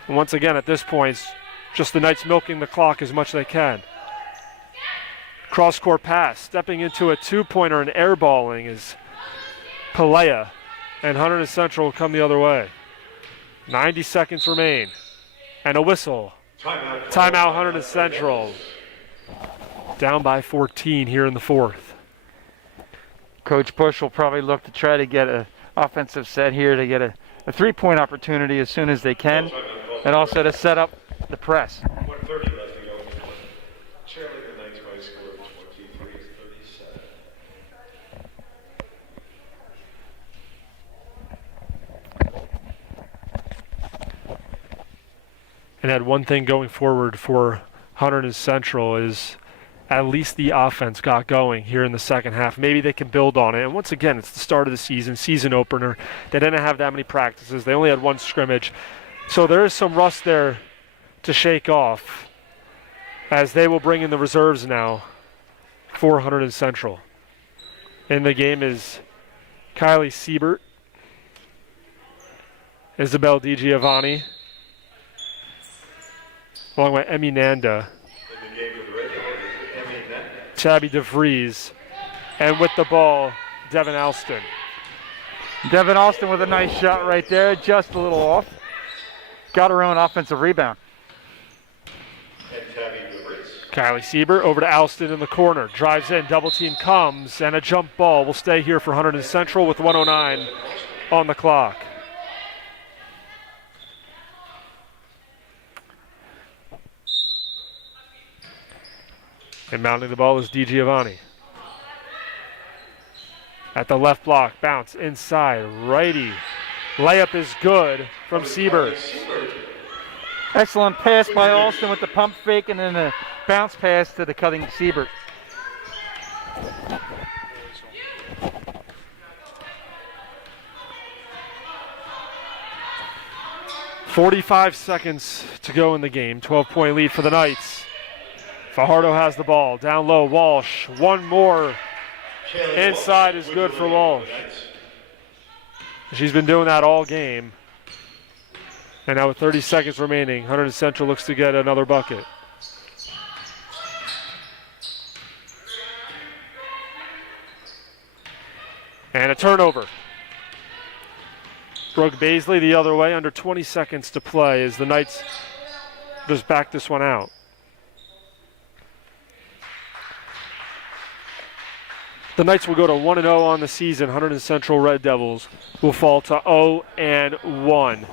And once again, at this point, it's just the Knights milking the clock as much as they can. Cross-court pass, stepping into a two-pointer and airballing is Pelea, and Hunterdon Central will come the other way. 90 seconds remain, and a whistle. Timeout Hunterdon Central. Down by 14 here in the fourth. Coach Bush will probably look to try to get an offensive set here to get a three-point opportunity as soon as they can, and also to set up the press. 1:30 left to go. Cheerleader Knights by a score of 23-37. And had one thing going forward for Hunterdon Central is at least the offense got going here in the second half. Maybe they can build on it. And once again, it's the start of the season opener. They didn't have that many practices. They only had one scrimmage. So there is some rust there to shake off as they will bring in the reserves now for Hunterdon Central. In the game is Kylie Siebert, Isabel DiGiovanni, along with Emmy Nanda, Tabby DeVries, and with the ball, Devin Alston. Devin Alston with a nice shot right there, just a little off. Got her own offensive rebound. Kylie Siebert over to Alston in the corner. Drives in, double team comes, and a jump ball will stay here for Hunterdon Central with 1:09 on the clock. And mounting the ball is DiGiovanni. At the left block, bounce inside, righty. Layup is good from Siebert. Excellent pass by Alston with the pump fake and then a bounce pass to the cutting Siebert. .45 seconds to go in the game. 12-point lead for the Knights. Fajardo has the ball. Down low, Walsh. One more. Inside is good for Walsh. She's been doing that all game. And now with 30 seconds remaining, Hunterdon Central looks to get another bucket. And a turnover. Brooke Baisley the other way, under 20 seconds to play as the Knights just back this one out. The Knights will go to 1-0 on the season. Hunterdon Central Red Devils will fall to 0-1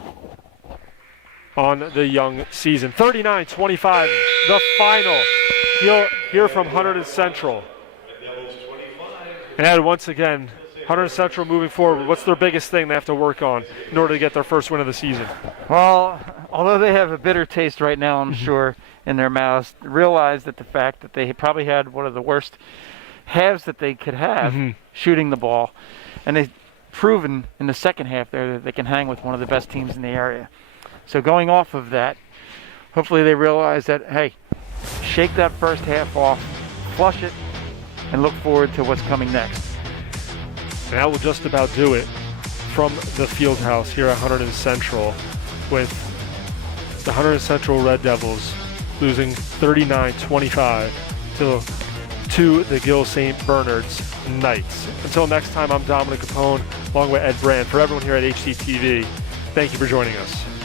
on the young season. 39-25, the final here from Hunterdon Central. And once again, Hunterdon Central moving forward, what's their biggest thing they have to work on in order to get their first win of the season? Well, although they have a bitter taste right now, I'm sure, in their mouths, realize that the fact that they probably had one of the worst halves that they could have shooting the ball. And they proven in the second half there that they can hang with one of the best teams in the area. So going off of that, hopefully they realize that, hey, shake that first half off, flush it, and look forward to what's coming next. And that will just about do it from the field house here at Hunterdon Central, with the Hunterdon Central Red Devils losing 39-25 to the Gill St. Bernard's Knights. Until next time, I'm Dominic Capone, along with Ed Brand. For everyone here at HDTV, thank you for joining us.